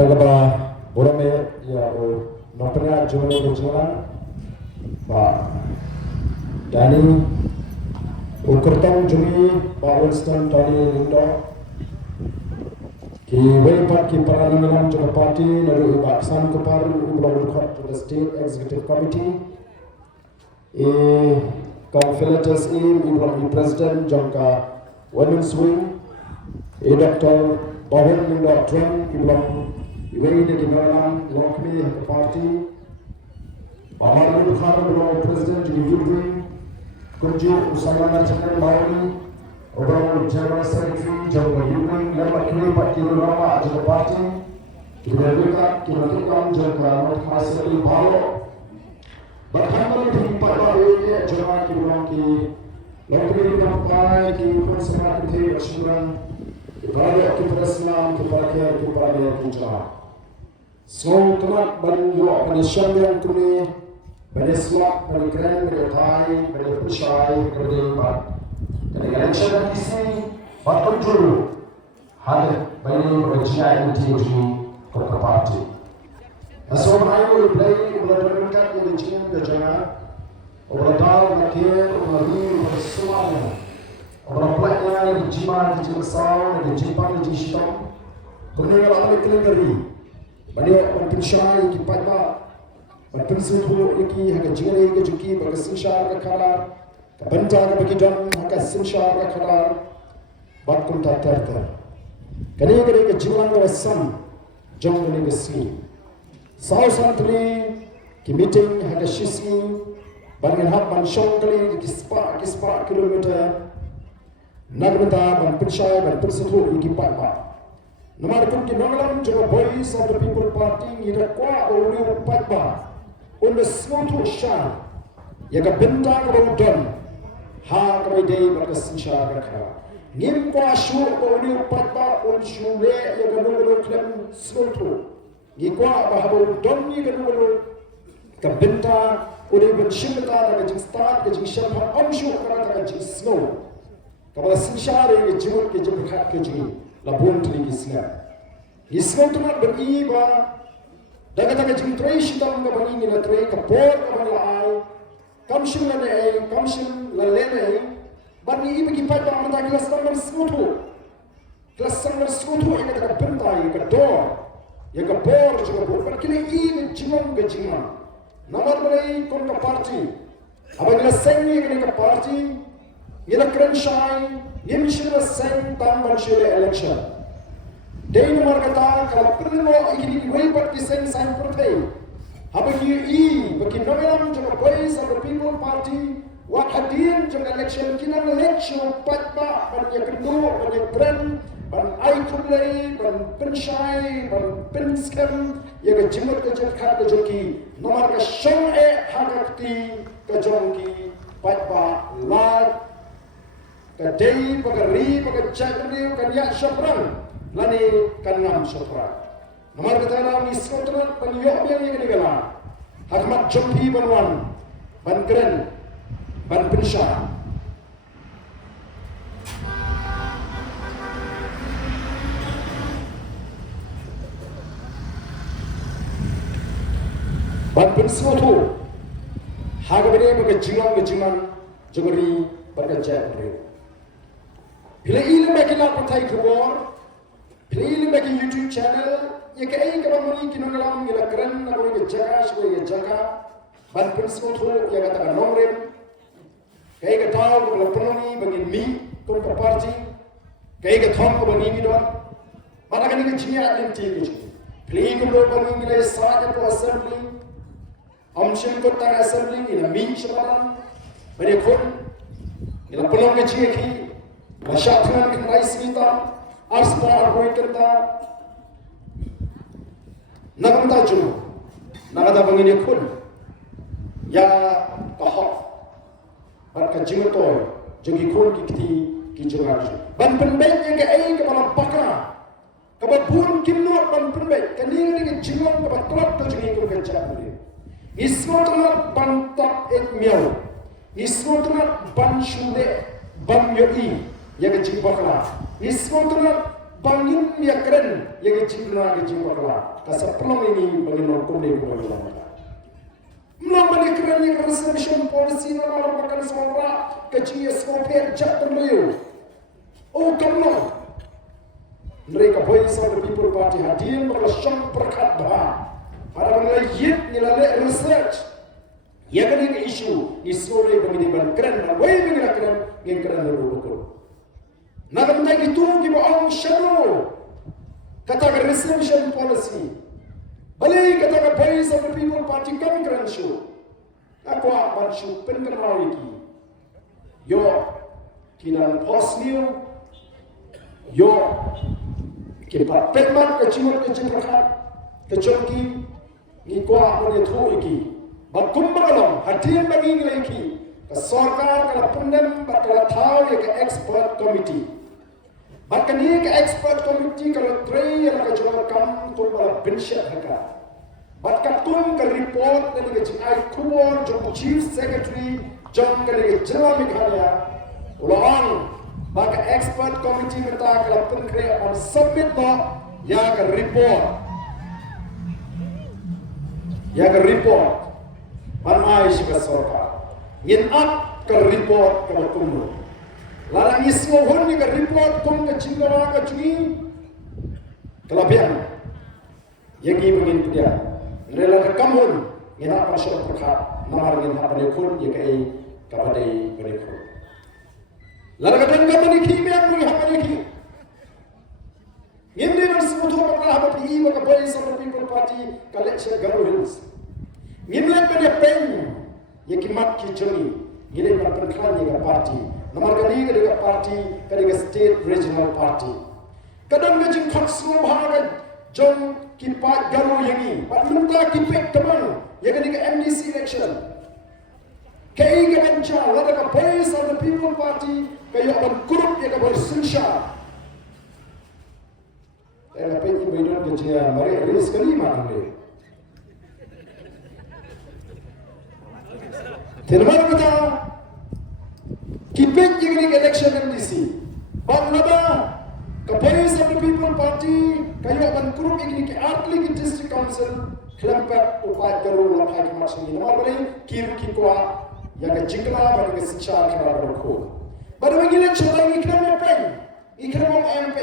Tagaba Borome ya o nopena jone berjalan Pak Dani Ukurtan Jumi Pak Winston Tony Lindo Ki Waypat Ki Paraliman Jona Party Naru Baksan Kupar Ublong Court to the State Executive Committee Confederates Ublong President Jonka Women's Wing Dr. Bawan Lindo Tran Ublong Iway di Malang Lokmi Hak Party Baharu Khar Ublong President Juni Kunju Usayana Channel Mauli Ublong General Secretary Jonka Ublong Lama Kini Pak Kilo Lama Ajak Party Kinerika Jonka Mat Masri Balo Berhambat di pada ini Jonka Ublong Ki Lokmi Kampai Ki Konserat Ki Ashuran Ibadah kita Islam kepada kita So telah banyak penyesian yang kini bereswak berkeren berkai berpersai berdebat. Ketika election isi bakal dulu ada banyak berjaya di kota parti. So mahu play berdebat yang dijian berjaya. Orang tahu nakir orang bersuara. Orang pelaknya di jiman di jilsau di jipang di jisham. Kemudian orang kelengari. Banyak pensyai kipat ba. Pensuhu iki hak jingari ke juki bagi sinsyar kekala. Bentang bagi dam hak sinsyar kekala. Bakum tatar. Kini ke jiman ke sam. Jom kini ke sini. Sau santri ki meeting hak shisi. Bangan hak bansyong kali kispa kilometer. Nagrata ban Pinshay ban Persutu ikipat ba. Nomor kun ki nongalam juga Voice of the People Party ira kwa uri upat ba. Unda smotu shan. Yaga bintang rodon. Ha kamay day baka sinsya rakha. Ngim kwa shu uri upat ba un shule yaga nungalo klem smotu. Ngikwa ba habo don yaga nungalo ka bintang uri benshimta daga jingstat ka jingshan ha amshu kara daga jingsno. Kalau sinsyar yang jumut ke jumut ke jumut, labun tu lagi Islam. Islam tu nak beriba, daga jumut tray sitam ke bani ni la tray kapor ke bani laai, kamshil la nei, kamshil la lenei, bani ibu kipat ba amda kelas number sekutu, kelas number sekutu ini daga pentai ke door, yang kapor juga bor, bani kini ibu jumut ke jumut, nama beri kon ke parti, abang kelas sengi kini ke parti. Ila Crenshaw, Yimshira Sen Tamban Shire election. Dane Margata, Kalapurno, Ikini Waypat Kiseng San Purte. Having you but Kinoyam to the Voice of the People Party, what had been to the election, Kinan election, Patba, and Yakino, and Yakren, and Aikule, and Pinshai, and Pinskem, Yakajimut Kajoki, Nomaka Shon Hagati, Kajonki, Patba, Lad. Kadai pagari pagacakri kanya syafran lani kanam syafran. Nomor kata ni skotran penyok yang ini kala. Hakmat Jompi Banwan, Ban Keren, Ban Pinshay. Ban Pinsay tu. Hagabene pagajingan jogari pagacakri. Bila ilim bagi lapor Thai Kubor, bila ilim bagi YouTube channel, ia kaya kabamuni kinongalam ila keren na kau jaga, sebagai jaga, ban prinsip tu ia katakan nomrem, kaya katahu kalau penolongi bagi mi kau parti, kaya katahu kau bagi mi doan, mana kan ini jinya alim tiga je. Bila ilim kau bagi ila sahaja tu assembly, amshim kau tang assembly ila mi sebarang, beri kau ila penolongi jinya ki. Masyarakat kenai semita, aspa arwai kerta, nak minta jumlah, nak ada bangini kun, ya kahok, berkat jimat toy, jadi kun kita jumlah. Ban penbet yang ke kepala pakra, kebabun kinot ban penbet, kini ni jimat kebetulan tu jadi kun kerja boleh. Isma tu nak ban tak miau, isma tu nak ban shule, ban yoi. Yang kecil bakla. Isma tu nak bangin ya keren yang jingla ke jingla ka sepelong ini bangin hukum ni ko maka melawan keren yang resolution policy na makan semua ke GS Koper jak terlayu oh kamu mereka Voice of the People Party hadir melasang perkat bah pada mengenai yit nilai research yang ada ke isu pengiriman keren dan way mengira keren yang keren dulu nak mengenai itu kita orang shadow kata resolution policy balik kata Voice of the People Party kami keren show aku akan show penkenal lagi yo kinan post new yo kita petman kecil perkat kecongki ni kuah boleh tu lagi bakum balong hadir bagi lagi ke sarkar ke pendem bakal tahu ke expert committee bahkan ni ke expert committee kalau tray yang ke jawabkan untuk bala bensyat haka bahkan tum ke report dari ke jinai kuor jom chief secretary jom ke dari jenama Meghalaya ulang bahkan expert committee minta kalau penkrea on submit ya ke report Panai juga sorka, yin up ke report ke kumno. Larang ismo hon ni ke report kum ke cinggawa ke cungi kelabian. Yagi begin dia. Rela ke kamun yin up masyarakat perkat namar yin up berikut ya ke kabadai berikut. Larang kadang kamu ni kimi yang mungkin apa ni. Yin dia bersekutu apa apa PI maka Voice of the People Party collection Garo Hills. Ngimlek pada pen yang kimat kicuni ngilek pada perklan yang parti nomor kali ke parti ke state regional party kadang ngajin khot semua bahara jom kipat Garo yang ini pat minta kipek teman yang ke MDC election kei ke benca lada ke Voice of the People Party kaya akan kurup yang ke bersinsya apa ini bidon kecil mari rilis kelima ni Terima kita kipet yang election MDC. Banglada ke Voice of the People Party kaya akan kurup yang ke Artli District Council kelompok upat Garo lapai kemas ini. Nama boleh kiri kikwa yang ke jingla pada ke secara kena berko. Pada bagi election lagi kena apa? Ikhram MP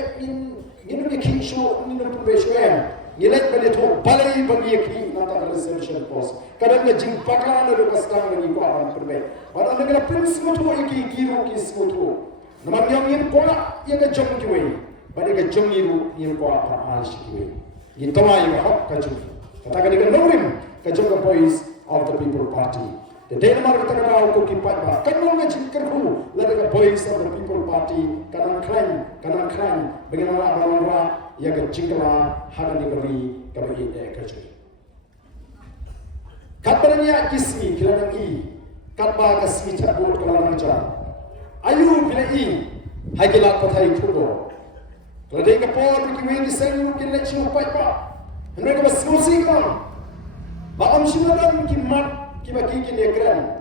ini kisah ini berbeza. Nilai pada tu balai bagi kini nanti resolution post. Kadang jing paklan ada pastang lagi ko akan perbaik. Pada negara prinsip tu iki kiro kismu tu. Nama yang ini kola yang ke jom kiwe. Pada ke jom iru yang ko apa alis kiwe. Itu mah yang hak kacung. Katakan dengan norim ke jom ke Voice of the People Party. Jadi nama kita kena aku kipat bah. Kan mau ngajin kerhu lada ke Voice of the People Party. Kanan klan. Bagaimana orang yang kecingkala hagan diberi kami kecil. Katanya kismi kilanang i, katba kasmi cabut kelanang jam. Ayu bila i, hagilat patai kudo. Kalau dia kapor bikin di sini mungkin nak cium pai pa. Mereka bersusi kan. Baam silakan kimat kibaki kini keren.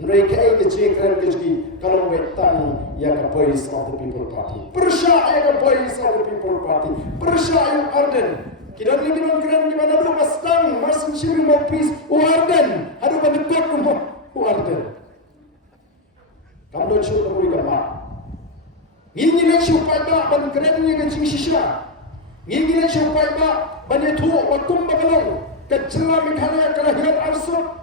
Mereka ini kecil kecil kalau wetan yang ke Voice of the People Party. Persyai ke Voice of the People Party. Persyai Arden. Kita lagi keren di mana dulu pastang masih ciri mopis Arden. Aduh bandekot rumah Arden. Kamu cuba beri gambar. Ini nak cuba tak ban kerennya kecil sisa. Ini nak cuba tak ban itu waktu bagalong. Kecelah Meghalaya kelahiran arsuk.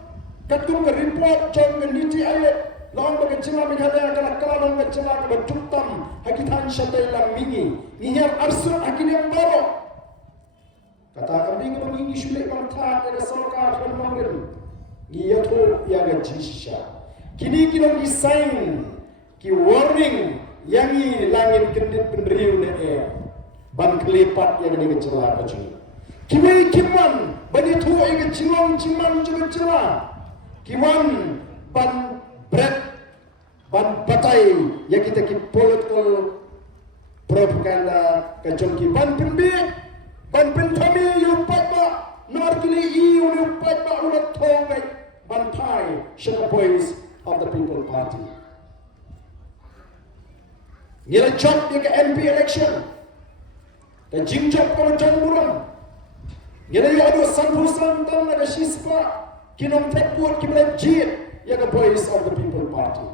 Katung ke report jom ke niti ayat long bagi cila Meghalaya kalau long ke cila ke berjutam hakitan syatai lang mingi nihar arsut hakin yang baru kata kami ke mengingi sulit mantat ada sarkar dan mangir niyato yang jisya kini kita design ki warning yang ini langit kendit penderiu ne ban kelipat yang ini cila kecil kiwai kiman bani tu yang cilang juga cila Kiwan ban bread ban batai yang kita ki political propaganda kacongki ban pembe ban pentami yu patba nor kili yu patba ulat thongai ban thai shaka Voice of the People Party ngira chop ke MP election Ka jingjap ka John Buram. Ngene yo ado sanpusan tan na shispa kinom tekpot kiblem jit ya ka Voice of the People Party.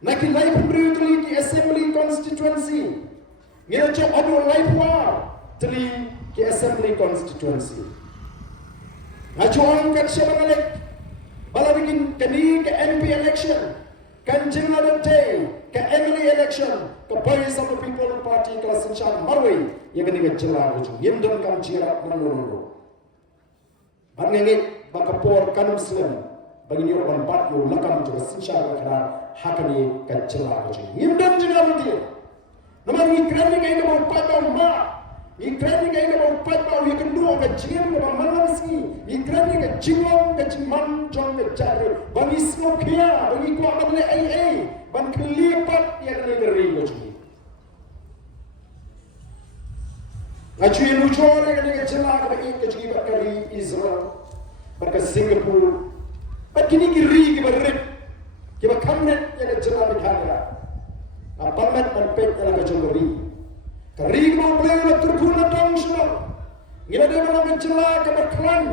Naki life brutally ki Assembly constituency. Ngene cho ado life war tli ki Assembly constituency. Ngajuang kat syabangalik balabikin kani ke MP election kan jingla day ke MLA election ke Voice of the People Party kelas Sinchan Marway ya kani ke jela uju yimdon kam jira manolo banengit bakapor kanum slim bagi ni orang bat yo lakam juga Sinchan kara hakani ke jela uju yimdon jira uju naman ni krani kay ka patao ma ni krani kay ka patao ya kendo ka jingem ka manansi ni krani ka jingom ka jingman jong ka jare bagi smokia bagi ko amadle ai ban kelipat yang negeri uju ngaji luchore ka ni jela ka ke jigi bakari Israel baka Singapore bakini giri ki barrep ki bakamnet ya ka jela bikara apamat manpet ala ka jongri kari mo play turkuna tongshlo ngila de mo ka jela ka bakran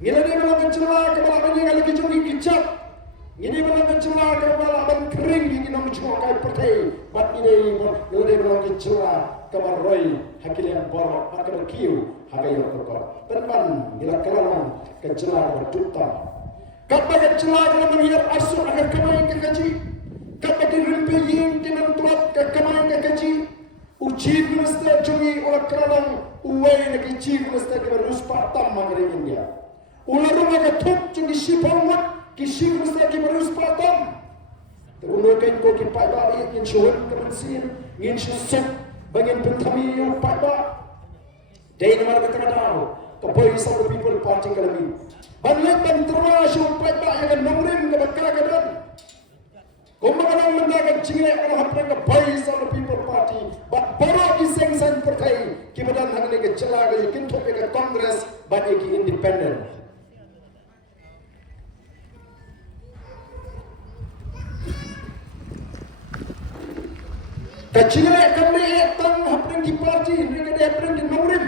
ngila de mo ka jela ka balabani ngal ki jongi kicap ngini mo ka jela ka balaban kring ni no mo kai pertai bat ini mo ngila de mo ka jela ka baroi hakilan boro ka kiu hagayo ko tanpan ngila kalam ka jela ka tutta kapag ka jela ka manhirap aso agar kamay ka kaji kapag rimpe ying tinan tuat ka kamay ka kaji Chief Minister Jungi olah kerana uai lagi Chief Minister kita ruspa tam magari India. Ulah rumah ke thuk jungi sipawat ki Chief Minister kita ruspa tam. Terunuk kan ko ki pada ingin syuhud kemensin ingin syusuk bangin pentami yo pada. Dai nama kita tahu ke Voice of the People Party kami. Banyak tentera syuhud pada yang nomrin ke bakaradan. Kumbakan mendagang cingak orang haprak ke Voice of the People Party, but baru kiseng san perkai, kibadan hangane ke celah ke kintok ke Kongres, but eki independent. Kacingak kami tang haprak ki party, mereka dia haprak ki nomrin.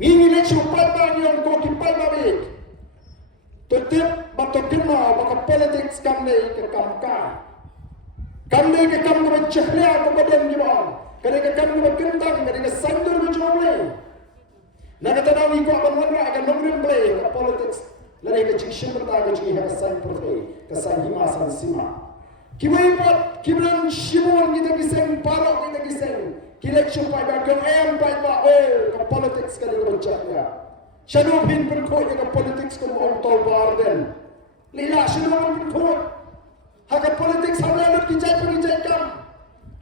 Ini election pada yang kau kipai babik. Tetap batok kena, batok politics kami ke kamka. Kami ke kami bercahaya kepada jiwa, kerana kami berkentang, kerana sandur berjumlah. Nak kata nawi ko akan mana akan nombor play ke politics, lain ke cikshin bertaga jadi hasan pertai, kesan hima san sima. Kibai pot, kibran shimon kita kiseng, parok kita kiseng, election pada ke pada ke politics kerana bercahaya. Shadow pin berkoi ke politics ke orang barden, lila shadow pin berkoi. Hak politik sama nak kijai kam.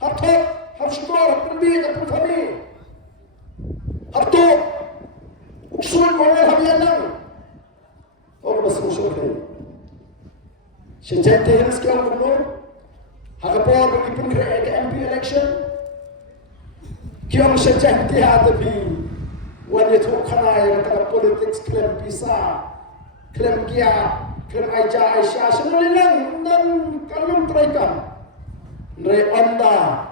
Hak thok, hak syukur, perdi, hak perkami. Hak tu, usul kau hamian lang. Orang masuk usul ni. Sejak tehil sekian umur, hak apa bagi pun kerja MP election. Kiam sejak tiada bi, wanita tu kanai kata politik klaim bisa, klaim kia. Kerana Aisyah semua hilang dan kalian teraikan. Dari anda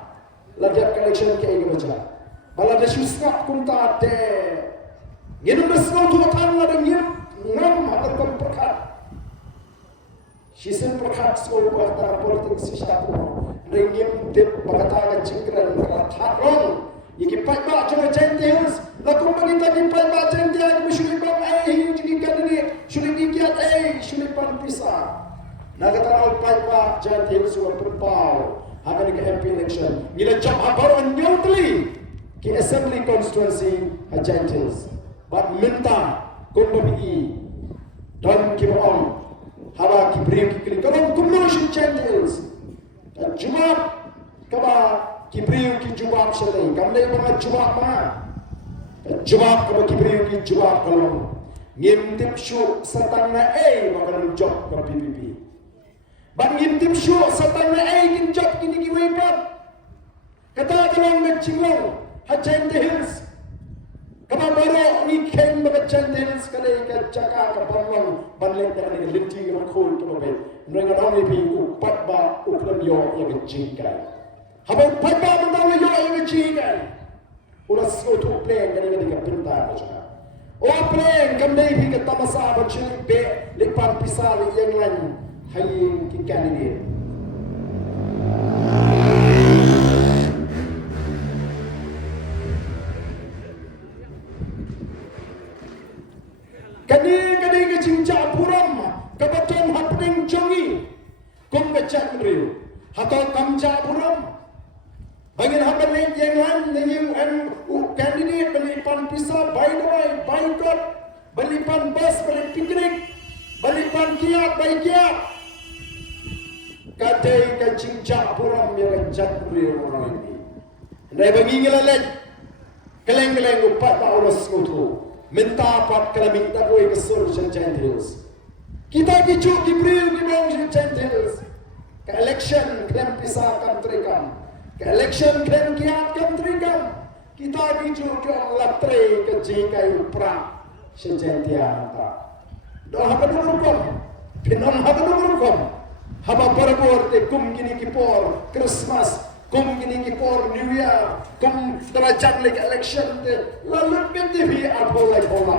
lajak collection ke ini macam. Bala dah susah kunta de. Ginum besar tu kan ada ngam atau perkat. Siapa perkat sekolah antara politik siapa. Dari ngam de berkata cingkran terang. Iki pai ba cuma centils. Laku bagi tadi pai ba centils mesti bang jadi kandidat sulit dikiat sulit pan pisah. Nak kata orang pai ba centils sudah berpau akan ke MP election. Nila job baru nyutli ke Assembly constituency centils. But minta kumbabi dan kibong haba kibri kikli kalau kumnosin centils. Jumat kaba kibriu ki jubab shalai kamle banga jubab ma jubab ko kibriu ki jubab kolong ngim tip shu satana bakan job ko PPP bang ngim tip shu satana kin job kini ki wepat kata kolong ngcingong hajan hills kama baro ni ken bagan hills kale ka jaka ka bangong banlek ka ni linti ka khol to be nrenga nami pi upat ba uklam yo ya jingkai. Habang pagka mo daw yo ay chicken. ulas tu pleng kan ini ka pinta ka juga o pleng kam dei bi ka tamasa ba chili be lipan pisal yang lain hayin ki candidate kani ke cinca puram ka baton hapning jongi kum ka chat mriu hato kamja puram bangin hapan yang lain yang candidate balipan pisa by the way boycott balipan bus balik piknik balipan kiat by kiat kadai ka cinca puram yang chat mriu orang ini ndai bangi ngelalet keleng-keleng upat ta ulas ngutu minta pat kami tak boleh kesur Gentiles. Kita kicu kibriu kibong Gentiles. Ke election klem pisah country kam. Ke election klem kiat country kam. Kita kicu kiong latre ke jikai upra Gentiles. Doa haba durukom. Pinon haba durukom. Haba berbor te kum gini kipor Christmas. Kum gini kipor New Year. Kum derajat lagi election te lalu BTV apola pola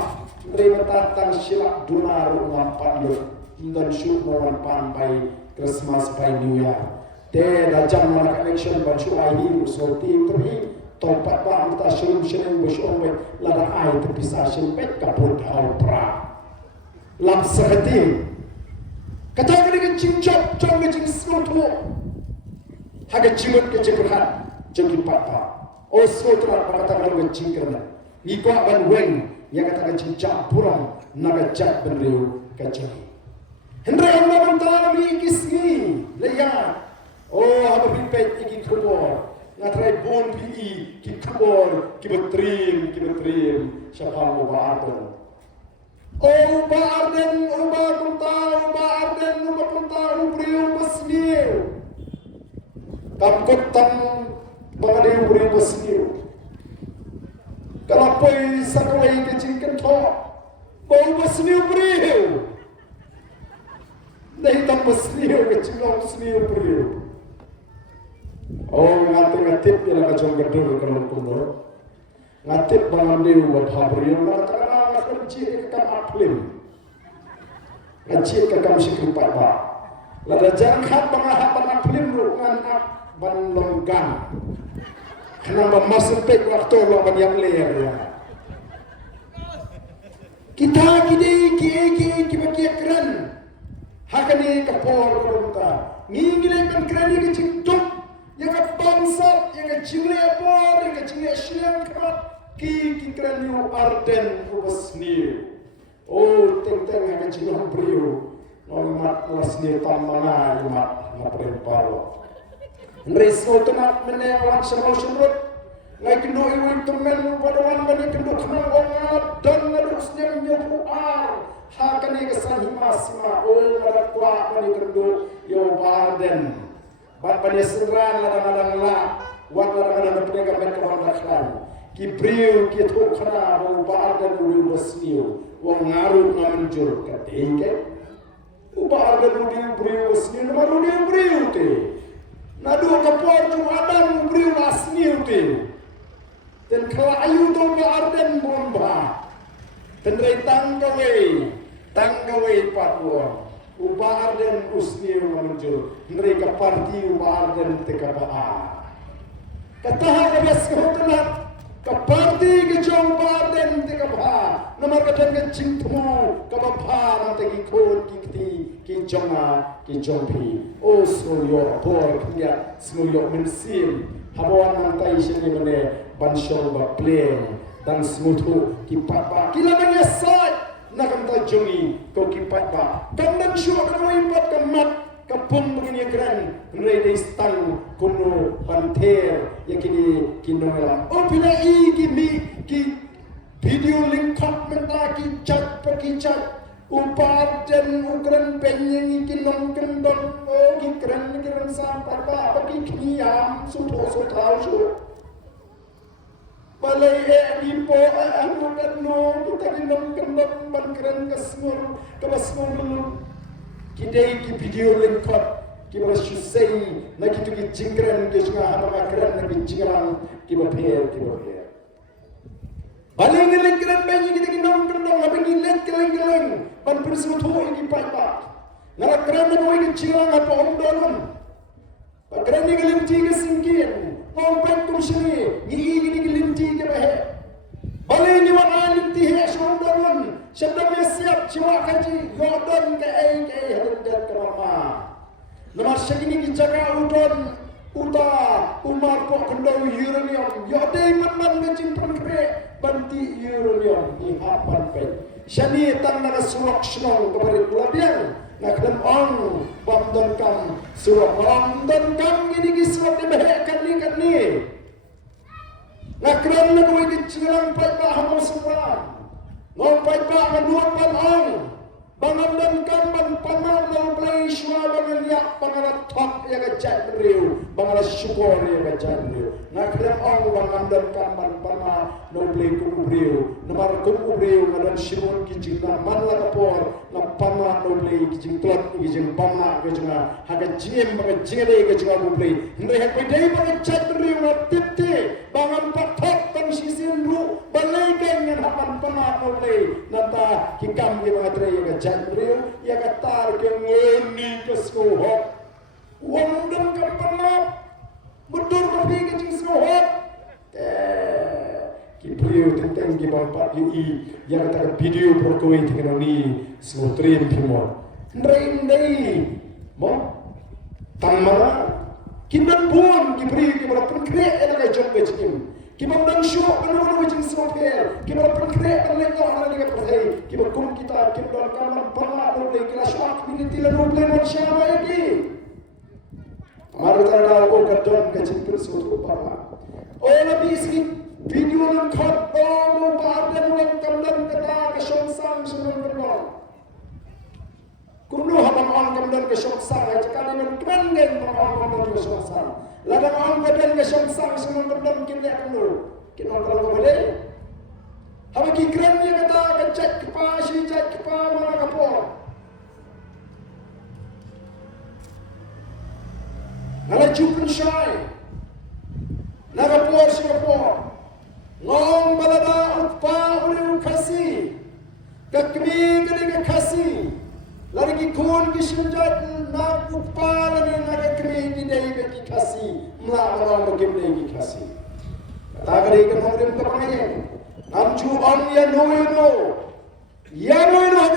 terima tatang silap dolar ngapap yo dan shoot lawan pan by Christmas by New Year te dajam mana election ban shoot ai so team terhi topat ba kita shin bosong be lara ai terpisah shin pet kaput hau pra lam sakati kata kali cincap cong cing smotu haga cimut ke cepat jadi papa oso telah mengatakan kencing kerana iko ban weng yang kata kencing capuran naga cat beriu kacang Henry Allah mentara mi kisni leya oh apa pipet iki kubor ngatrai bon pi ki kubor ki betrim siapa mau baarden oh baarden ubah kunta beriu besniu kamkutan Bangade beri besniu. Kalau poi sakawai kecingkan tho, bau besniu beriu. Dah tam besniu kecingkan besniu beriu. Oh ngatip yang kacau gadur kalau kuno. Ngatip bangade buat haberiu. Karena kerja kam aplim. Kerja kam sikrupat ba. Lada jangan hat bang aplim lu ngan ban longgang. Kenapa masuk pek waktu lo banyak leher ya? Kita kini bagi keren, hakani kapor kita. Ngingilkan keren ini cintuk, yang bangsat, yang cingle apor, yang cingle siang kemat, ki keren yu arden ubasni. Oh teng yang cingle beriu, nomat wasni tamana yumat naprempalo. Reso tengah menewan semua lagi no iwin temen padawan bani kendo kenal ongat dan ngadusnya nyobu ar hakani kesan himasma oh ngarakwa bani kendo yo barden bani seran ladang la wat ladang penega mereka bandaklan kibriu kitu khana bo barden ulu wasniu wong ngaru ngamanjur kadenge barden ulu briu wasniu maru dia briu te nadu kapor tu adam beriu asniu te dan kalau ayu tu arden bomba dan rei tanggawe patwa ubah arden usniu manjur mereka parti ubah arden tekabaa kata habis kehotelat ke parti ke jong arden tekabaa nomor kadang ke cintu kabapa nanti ikut ki jompi oh semuanya bor kia semuanya mensim habawan mantai sini mana bansyol bapleng dan semutu kipat ba kilabannya sai nakam tajongi kau kipat ba kandan syok kau ipat kemat kapung begini keren mereka istang kuno banter yakini kinomela oh bila ki video link cut menta ki chat pagi chat upar dan ukran penyeng kinom kendon oh ki keren sampai ba bagi kniam suto su balai di po anu kanu kita kinom kendon ban keren kesmur dulu kidai ki video link cut ki basu sei na ki tu ki jingran ki sunga haba keren na ki jingran ki ba pher Baling ngiling kiran banyi kita kinong kinong habis ngiling kiling ban persuatu ini paipa. Nara keren na ini cilang apa omdon. Keren ni kelinci ke singkin. Ngompen tum sini ni ini kelinci ke bahe. Baling ni wan alinti he omdon. Sedang siap ciwa kaji godon ke hendak kerama. Nomor segini dijaga udon uta umar pok kendau uranium. Yode man ngejimpan kre banti uranium di hapan pen. Shani tang na surok snong kepada kulabian. Nak dan ong bamdon kam surok bamdon kam ini kiswat di bahkan ni. Nak keren nak kau ini cilang pai bah hamu semua. Ngau pai bah menduat pan ong. Bangan dan kamban panau mau play shua bangan yak bangan top ya kecak beriu bangan syukur ya kecak beriu nak kena ong bangan dan kamban panau mau play kubu beriu nomor kubu beriu ngadan simun kijing na manla kapor na panau mau play kijing klot kijing panau kijing haga jiem bangan jere kijing mau play ndai hak pedai bangan cak beriu na tipte bangan patok tang sisin bru balai kan yang hapan panau mau play nata kikam dia bangan tray ya Jandril, ya katar ke ngeni ke sekolah. Wandang ke penap, betul pergi ke jing sekolah. Kipriu tentang gimana UI, ya kata video perkoi dengan ni semutrim timur. Ndai, mo, tang mana? Kinan pun kipriu gimana pun krek ada jom ke jing. Kita dan syok penuh dengan sopir. Kita perkreat dan lengkap orang dengan percaya. Kita kum kita dan kamar pernah boleh kita syok ini tidak boleh manusia lagi. Mari kita lakukan kedon kecil suatu apa. Oh lebih sikit video dan khot oh bar dan orang kamdan kata kesongsang sebelum berdor. Kuno habang orang kamdan kesongsang sekali dan keren orang kamdan kesongsang. Ladang orang badan kesongsang sebelum berdor kita kuno. Kita kalau boleh. Habis kikran dia kata kecek kepa si cek kepa mana kapor. Nala jupun syai. Nala kapor si kapor. Ngong balada upa uli ukasi. Kakmi kini kasih. Lagi kun disunjat nak upa lagi nak kami tidak bagi kasih melawan bagaimana bagi kasih. Tagari kemudian terangnya, namcu on ya no,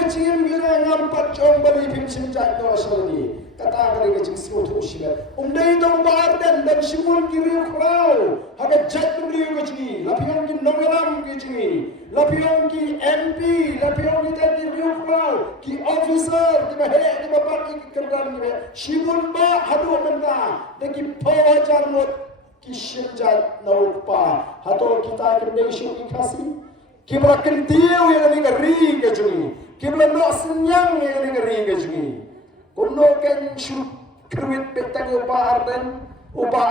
kecil bila ngampat cong beli pim sunjat no asal Tagari kecil semua tu sila. Umdai dong bardan dan semua kiri kurau. Haga jat beli kecil. Lapian ki nomelam kecil. Lapian ki MP. Lapian ki tadi kurau. Ki officer. Ki bahaya ki bapak ki kerdan ki. Simun ba hadu benda. Deki pawajar not ki sunjat no pa. Hato kita kena isu ikasi. Ki berakan dia yang ni kering kecil. Ki berakan senyang yang ni kering kecil. Kuno kan syuruk kerwit betang upah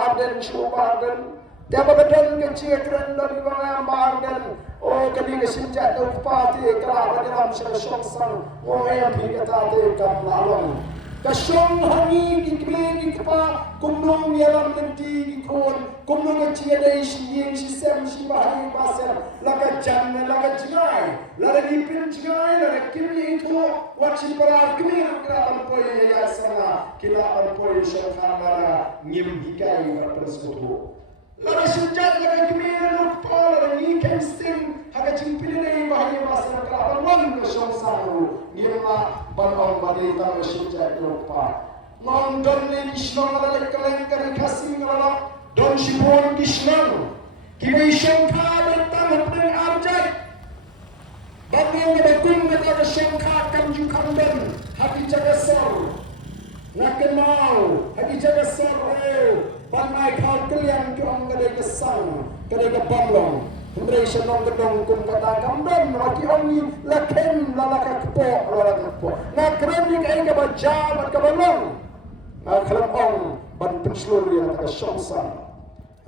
arden syuruk arden. Tiapa badan kecil keren dari bawah arden. Oh kali kesinjat upah ti kerap dalam sesongsang. Oh yang kata ti kamlalong. Kasong hangi kikling kapa kumnong yalam nanti kon kumnong kecil dari siyeng sistem si bahaya pasal laga jam laga jingai laga dipin jingai laga kini itu wajib berar kini kita ampoi ya sana kita ampoi syakhamara ngim hikai berpersekutu laga sejak laga kini lupa laga ngikan sting haga cimpil dari bahaya pasal kita wan kasong saru ngimma banong badita sejak lupa London ni Islam adalah kelengkar kasih ngalap don sibon Islam kini syangka datang dengan arjat bagi betul kita syangka kan jukamben hati jaga sor nak mau hati jaga sor panai kau kalian kau ngade kesang ngade kebanglong Hendrai senong gedong kum kata kamben laki ongi laken lalaka kepo nak keren ni kai ke baca mat ke balong nak keren ong ban penslur yang tak syongsan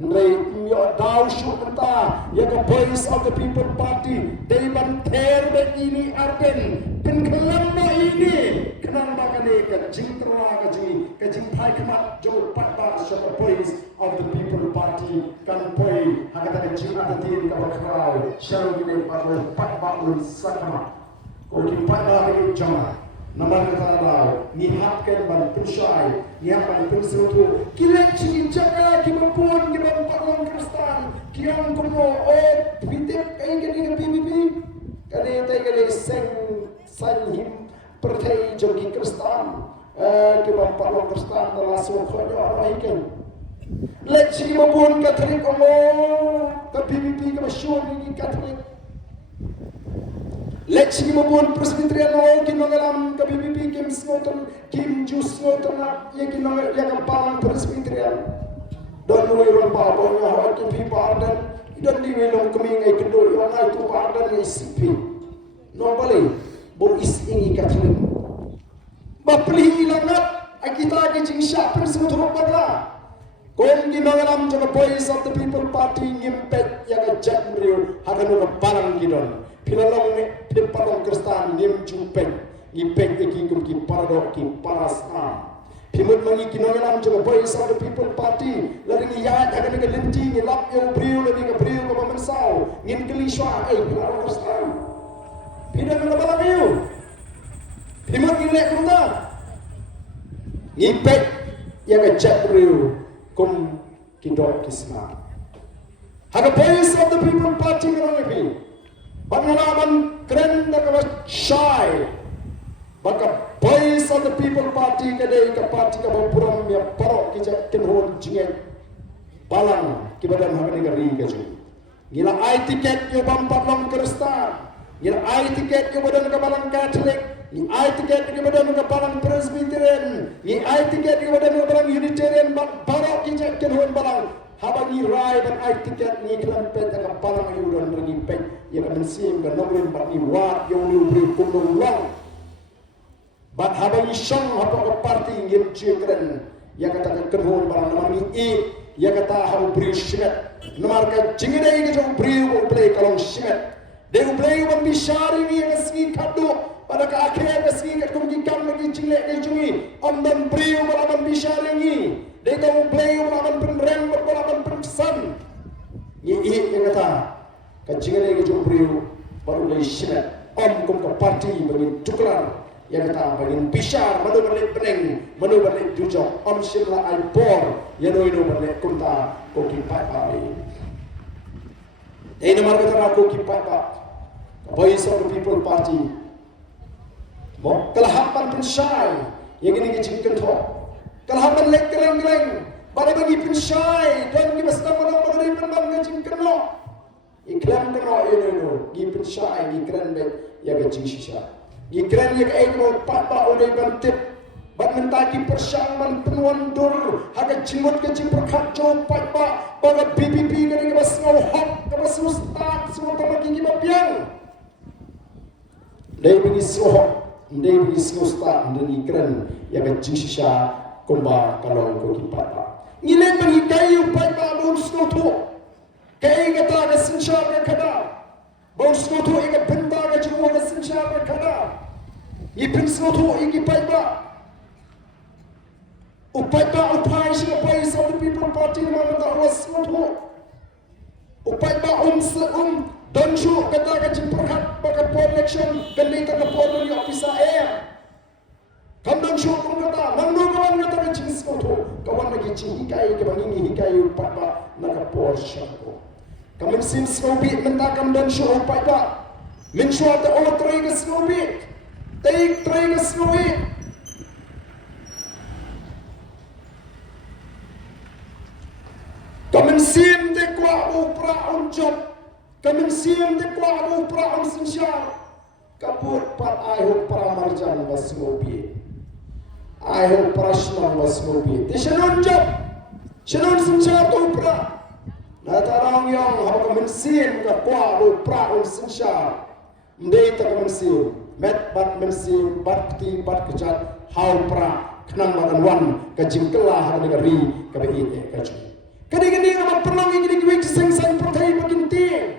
Hendrai mio dau syuk entah ya ke voice of the people party dari ban ter ini arden penkelam ini kenang bakane ka jingtra ka jing pai kemat jo patba the voice of the people party kan poi hakata ka jing atatin ka bakrau sharu gine patba patba ul sakama ko ki patba ke jama namar kata lao ni hakkan ban pinshai ni hakkan pinsutu kilet chi jaka ki mapun ki bapalong kristan ki ang kumo o pitip kai ke ni PBB kane tai kane seng san him pertai jogi kristan ki bapalong kristan langsung khoyo araiken let chi mapun katolik omo ka PBB ka masyur ni katolik let chi mapun presbyterian o kinongalam ka PBB kim snoton kim jus snoton ya kinongal ya ka palang presbyterian don we ron pa bon ya ha ki pardan don di welong kuming ay kedo yo ngai tu pardan ni sipi no bale bo is ingi katolik ba pli langat akita ki jing sha presbyterian bagla kon kinongalam jaka voice of the people party ngimpet ya ka jamrio hakanu ka palang gidon pilalong ne pipalong kristan nim jupeng ipeng ikikum ki paradok ki parasna pimut mangi kinongalam jo voice of the people party laring ya akan ke lenti ni lap yo brio lagi ke brio ke pemensau ngin keliswa pilalong kristan pidan na balang yo pimut ngilek kumda ipeng ya ka jabrio kum kidok kisna haka voice of the people party ngi pengalaman keren nak shy, baka voice of the people party kadai ke party ke Bampuram ya parok kijak kenhon jinget balang kibadan hamani gari keju. Gila ai tiket yo Bampalong Kristan, gila ai tiket yo badan ke balang Katolik, ni ai tiket yo badan ke balang Presbyterian, ni ai tiket yo badan ke balang Unitarian parok kijak kenhon balang. Habangi rai dan ai tiket ni kelam pet ka palang yu dan pergi pet ya kan sim kan nomor 4 ni wat yang ni beri kumung long bat habangi song apa ke parti ngim chikren ya kata kan kenhon barang nama ni ya kata habu beri shimet nomor ka jingidai ke jong beri ko play kalong shimet de ko play wan bishari ni yang ski kadu pada ka akhir ka ski kat kumgi kam lagi jingle ke jungi om dan beri ko wan bishari ni de ko play wan penrem wan pensan ni yang kata ka jingidai ke jong beri baru lagi shimet om kum ka parti bagi tukran yang kata bagi bishar manu balik peneng manu balik jujok om sila ai bor ya no balik kunta ko kipai pali ini nomor kata aku kipai pa voice of the people party mo kelahapan pensyai yang ini kecingkan tho kelahapan lek keleng-keleng bagi pensyai dan kita sedang menang penbang kecingkan lo iklan kena ini gi pensyai gi keren bet ya kecing sisa ikran yang ego papa oleh bantip bat mentaki persang man penuan dur haga jimut ke jimperkat jom papa baga BBB ngani ke bas ngau hak ke bas ustad semua tamaki ki bapiang dai bagi sohok dai bagi ustad dan ikran yang ke sisa komba kalau ko ki papa ngile bagi kayu papa lur skoto kai kata ke sincha ke kada bau skoto ika benda ke jumwa ke sincha ke kada ipin skoto iki paiba upaiba upai sing voice of the people party mana ta was skoto upaiba donju kata ke jimperhat baka election kali ta ke polling officer air kandang show kata nangno kawan kata ke jing skoto kawan lagi jing hikai ke bangingi hikai upaiba naka Porsche kamen sim skobi mentakam dan show upaiba menshua ta otre ke skobi take trying to slow it. Kamen sim de kwa upra job. Kamen sim de kwa upra sinsyar. Kaput pat I hope para marjan was mobi. I hope prashna was mobi. Tishanon job. Shanon sinsyar to upra. Natarang yang ha kamen sim ka kwa upra sinsyar. Ndai ta kamen sim. Met bat mensi bat ti bat kejat hau pra kenang makan wan kejingkelah hak negeri KBI kaju kadi-kadi kamu perlu ingin dikwik seng-seng pertai bakin ti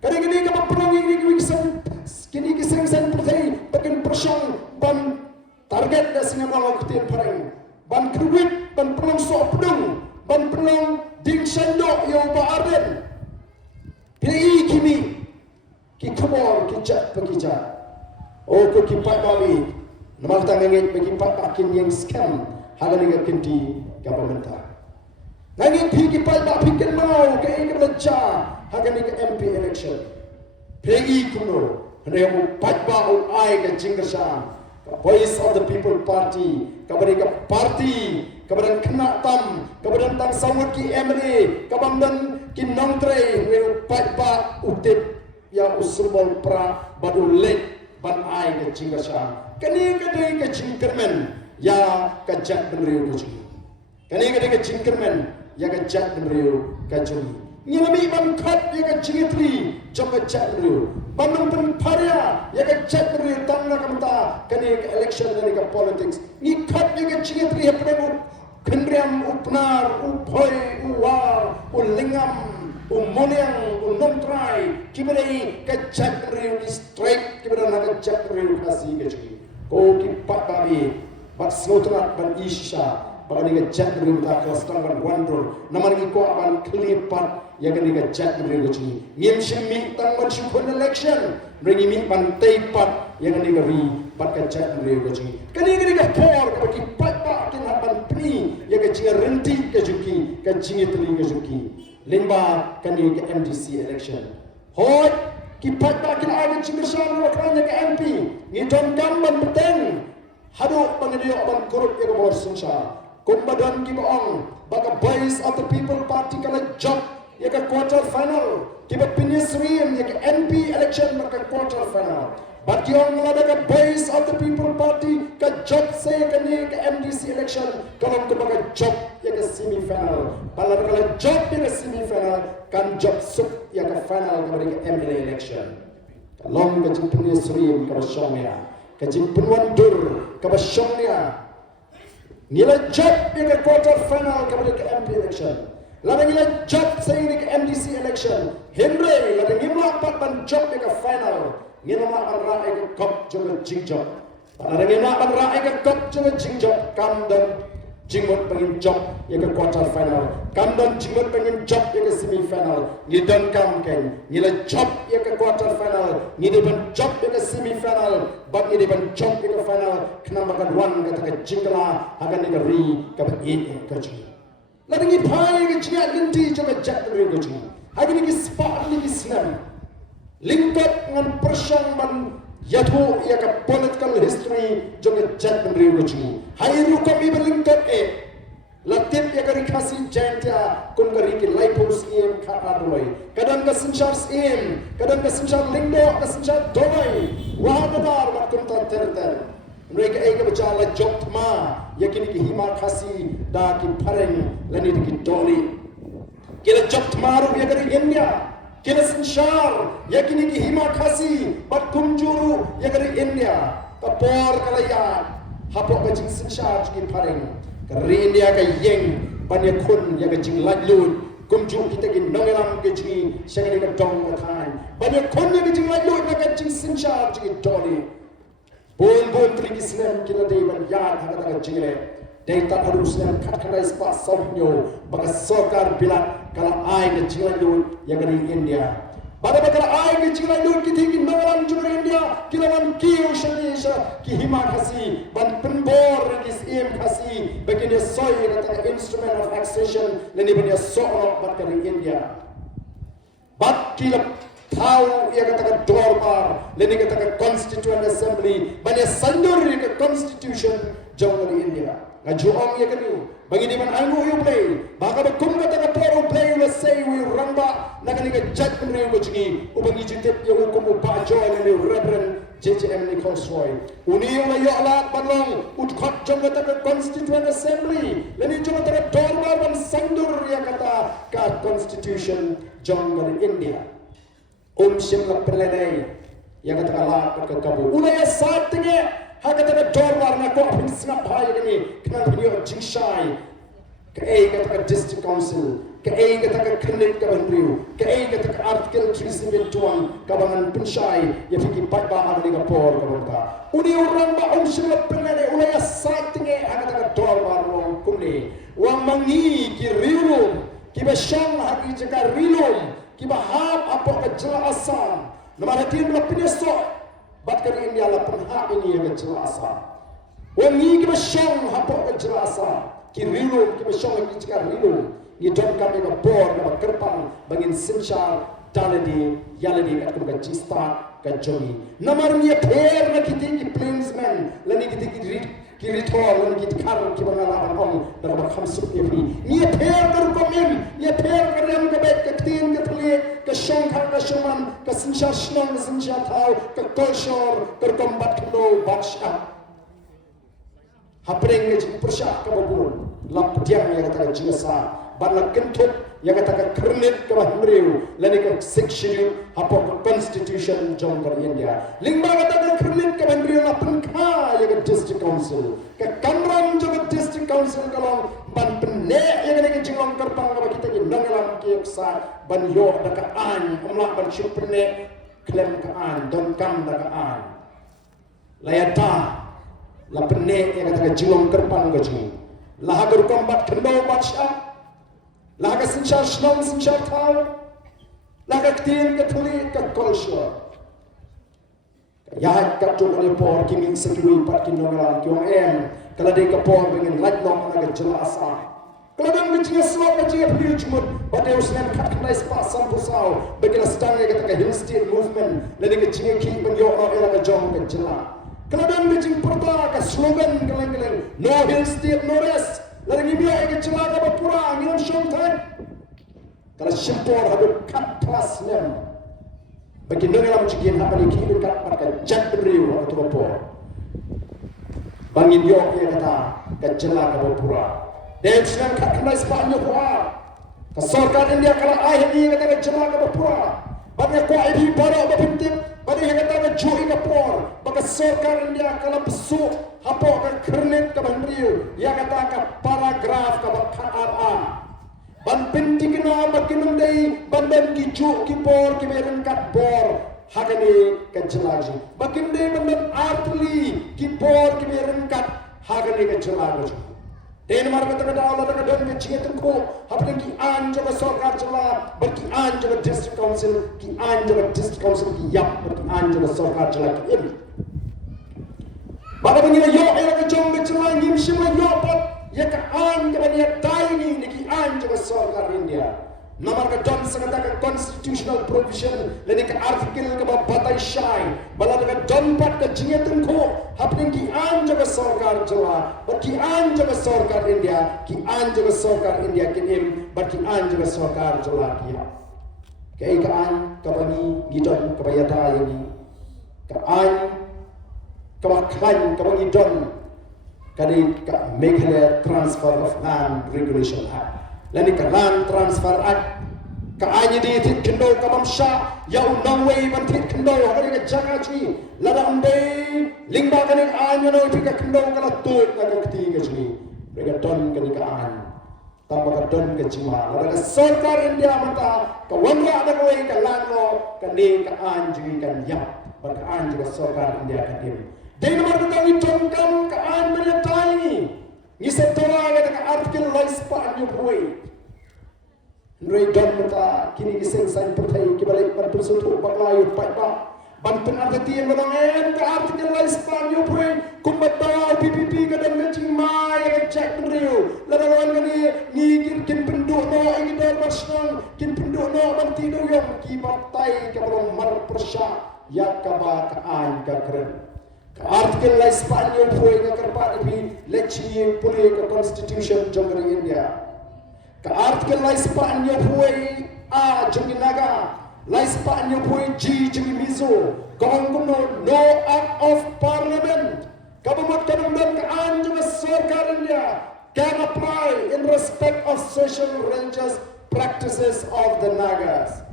kadi-kadi kamu perlu ingin dikwik seng kini seng-seng pertai bakin persang ban target da singa malau kutin pareng ban kruwit ban pelong sok pedung ban pelong ding sendok yo ba arden pi kimi ki khamor ki jat pakija o ko ki pat bawi namal tangengit bagi pat pakin yang scam hagani ga kinti government nangit pi ki pat ba pikin mau ke ke lecha hagani ga MP election pegi kuno hne pat ba o ai ga jingersa Voice of the People Party, kepada parti, kepada kena tam, kepada tang sawat ki MLA, kepada ki nongtre, we pat utip ya usulbol pra badu lek ban ai ke jingasha. Kani ke jingkermen ya kajat benriu ke jingi. Kani ke jingkermen ya kajat benriu ke jingi. Nyami ban khat ya ke jingitri jok kajat benriu. Bandung penparya ya ke chat dari tangga kamta kani ke election dan ke politics ni khat ni ke chingat ri hapne kendriam upnar upoi uwar ulingam umoniang unomtrai kibere ke chat dari straight kibere na ke chat dari kasi ke chi ko ki patari bat snotrat ban isha bagani ke chat dari ta klastan ban wandor namar ki ko ban klipat ya kani ka chat dari gochi ngim shimi tang man shukon election ringi min ban teipat ya kani ka ri pat ka chat dari gochi kani ka por ka ki pat pa kin ban pri ya ka jinga renti ka juki ka jingi tli ka juki limba kani ka MDC election hot ki pat pa kin aga jinga shan wa kan ka MP ni don kam ban peteng hadu pangadio ban korup ya ka bor sunsa kumbadan ki baong baka voice of the people party kala job ya ke quarter final kiba pinisrim ya ke MP election maka quarter final but yung lada ka base of the people party ka job say ka ni ke MDC election kalong ko maka job ya ke semi final pala kala job ya ke semi final kan job sup ya ke final ka ke MLA election kalong ka jing pinisrim ka syongya ka jing pinwandur ka syongya nila job ya ke quarter final ka ke MP election Lada ngila job saya ni ke MDC election. Henry lada ngila pat ban job ni ke final. Ngila ban raai ke kop juga jingjob. Lada ngila ban raai ke kop juga jingjob. Kam dan jingmut pengen job ya ke quarter final. Kam dan jingmut pengen job ya ke semi final. Ngidon kam ken. Ngila job ya ke quarter final. Ngida ban job ya ke semi final. Bak ngida ban job ya ke final. Kenapa kan wan kata ke jingla akan ni ke ri ke ini ke jing. Lagi ni pai ke jingat linti coba jat dari ke jingat. Hari ni kisah ni kisah. Lingkap dengan persang man yaitu ia ke political history coba jat dari ke jingat. Hari rukam ibu lingkap latip ia ke kasih janta kun ke riki laipus kata dolai. Kadang ke sensyar kadang ke sensyar lingdo, ke sensyar dolai. Wah benar makum tak terter. Mereka ega berjala job ma yakin ki hima khasi da ki pareng lani ki doli kila job maru ya dari India kila sensyar yakin ki hima khasi bat kumjuru ya dari India kapor kalaya hapok ka jing sensyar ki pareng dari India ka yeng banya kun ya ka jing lajlut kumju kita ki nongelam ke jing sangani ka dong matai banya kun ya ka jing lajlut ya ka jing sensyar ki doli Bon tri Islam kita day ban yad hagata jingile day tak adu Islam khakhara ispa somnyo baka sokar bilat kala ai ke jingile yang dari India bada bakala ai ke jingile kiti ki nawalan juga India kilawan kiyo shanisha ki hima khasi ban penbor ki im khasi begini soy kata instrument of taxation leni ban ya so'ro bat dari India bat kilap tahu ia katakan dormar, lain katakan Constituent Assembly, banyak sandur ia ke Constitution jauh dari India. Ngajuang ia kenu, bagi di mana anggu ia play, bahkan berkum katakan peru play we say we ramba, nak ni ke judge peneri berjegi, ubangi jutip ia hukum ubah joy ni Reverend JJM Nicholsoy. Uni ia alat balong, utkot jauh katakan Constituent Assembly, lain jauh katakan dormar dan sandur ia kata ke Constitution jauh dari India. Shimla pelai yang kata kalah ke kabu. Ulaya saat ini hak kata dormar nak kau pisna payah ini kenal beliau jingshai ke kata district council Kaya kata ka kredit ka banriu, kaya kata ka artikel 371 kabangan pensyai ya fikir pat ba ada por kabanta. Uni orang ba sila penane ulay asat tinge kata ka dor barong kumni. Wang mangi ki rilum, ki basyang haki jaka rilum, ki bahab apa ka jela asam. Nama hatin la pineso bat kari India la penha ini yang jela asam. Wang ni ki basyang apa ka jela asam, ki rilum ki basyang haki jaka rilum. Ni don kami ka bor na kerpang bangin sinchar daladi yaladi ka kumka cista ka jogi namar ni pher na kiti ki plainsman lani kiti ki ritol lani kiti kar ki bangala on da ba khamsu ki ni pher kar ko min ni pher kar ram ka bet ka tin ka thli ka shong kha ka shuman ka sinchar shnong sinchar thau ka kolshor kar kombat no baksha hapreng ni persyak ka babul lap diam ya kata jingasa Barla kentut yang kata kredit ke bahmriu lani ke section apa constitution jongkar India lingba kata kredit ke bahmriu la penkha yang ke district council ke kamram jo ke district council kalau ban penne yang ke jingong kerpang ka kita ki nangalam ki yaksa ban yo da ka an amla ban ship penne klem ka an don kam da ka an layata la penne yang kata jingong kerpang ka ji la hagar kombat kendo bacha laga sinchar shnong sinchar thau laga ktin ka thuli ka kolshor ya ka tu kali por ki min sekui pat ki nongal ki ong em kala de ka por bengin lak no laga jela asa kala dang mi jinga slot ka jinga pli chmut bate usnan khat khnai spa sam pusau begila stang ka ka hill state movement la de ka jinga ki bang yo no ela ka jong ka jela kala dang mi jing porta ka slogan kaleng no hill state no rest lagi biar kita celaka berpura ngilang syaitan. Kalau syaitan habis kat kelas nem, bagi negara mencekin apa ni kita kat mereka jat beriu atau berpura. Bangin yo dia kata kecelaka berpura. Dan sedang kat kena sebabnya pura. Kesorkan India kalau akhir ni kata kecelaka berpura. Bagi kuat ini baru berpintim. Bagi yang kata jui kapor. Bagi sorkan India kalau besuk apa ke kredit ke bandriu yang kata ke paragraf ke KRA ban pinti kena makin mendai ban ben ki ju ki por ki meren kat bor hagani ke jelaji makin dai ban artli ki por ki meren kat hagani ke jelaji den mar kata kata Allah kata don ke cietan ko hapne ki an jo sarkar jela baki an jo district council ki an jo district council ki yap baki an jo sarkar jela ki ini Bapa pengira yo ela ke jom ke celai ngim shima yo pot ya ka an ke bani dai ni ki an jo sarkar India namar ka don sakata ka constitutional provision leni ka article ke batai shai bala ka don pat ka jingetun ko hapne ki an jo sarkar jela baki an jo sarkar India ki an jo sarkar India ke im baki an jo sarkar jela ki kai ka an ka bani gidon ka bayata ini ka an Kawan kawan idon kali Meghalaya Transfer of Land Regulation Act. Lani ka Land Transfer Act ka anya di tit kendo ka mamsha ya unang way man tit kendo hari ka jaga chui lada ambe lingba ka ning anya no tit ka kendo ka la tut ka kti ka chui rega don ka ni ka an tamba ka don ka jima lada ka sarkar India mata ka wanga da way ka lano ka ni ka an jui kan ya ba ka an juga sarkar India ka dim Dahil naman kita itongkam kaan menyertai ni setora kita artikel laispan yung buhay. Nuri don mata kini kiseng sain pertai kibalik berpersutu banglayu paipa. Banten artikel menangan ke artikel laispan yung buhay. Kumbata PPP kadang ngecing mai ngecek meriu. Lalawan kani ngigir kin penduk no ingidal masyang kin penduk no bantido yung kibatai kabalong marpersya yakaba kaan kakeren. Artikel laispan yang boleh kerpat lebih lecih boleh ke Constitution Jamhuri India. Ke artikel laispan yang boleh A Jamhuri Naga, laispan yang boleh G Jamhuri Mizo. Kau no Act of Parliament. Kabumat kanundan ke an juga sarkar India can apply in respect of social religious practices of the Nagas.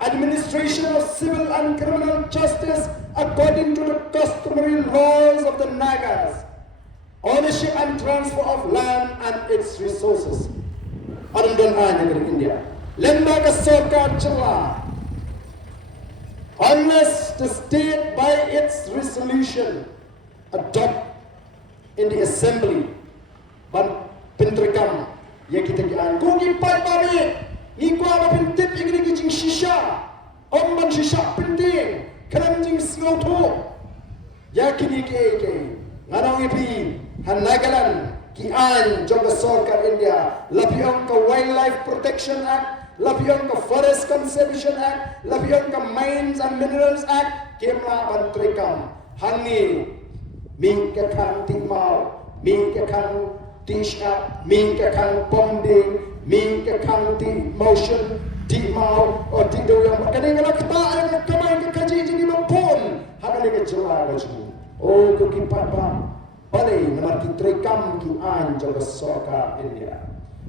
Administration of civil and criminal justice according to the customary laws of the Nagas, ownership and transfer of land and its resources, Andan hanya dari India. Lembaga sarkar celah. Unless the state by its resolution adopt in the assembly ban pentrikam ya kita kian ko ki pai bari ni ko apa pentip igri ki jing shisha om ban shisha penting kalam jing sngoto ya kini ke ngarang ipi han nagalan ki an jog sarkar India labiang ka Wildlife Protection Act, labiang ka Forest Conservation Act, labiang ka Mines and Minerals Act, kemla bantrikam hangi min ka kan timau, min ka kan tisha, min ka kan bonding, min ka kan ti motion timau o tido yang kadang kadang kita yang kamai ka kaji jadi mampun hakane ka jela ka ju o ko kipat ba bale namar ki trekam ki an jaga sarkar India.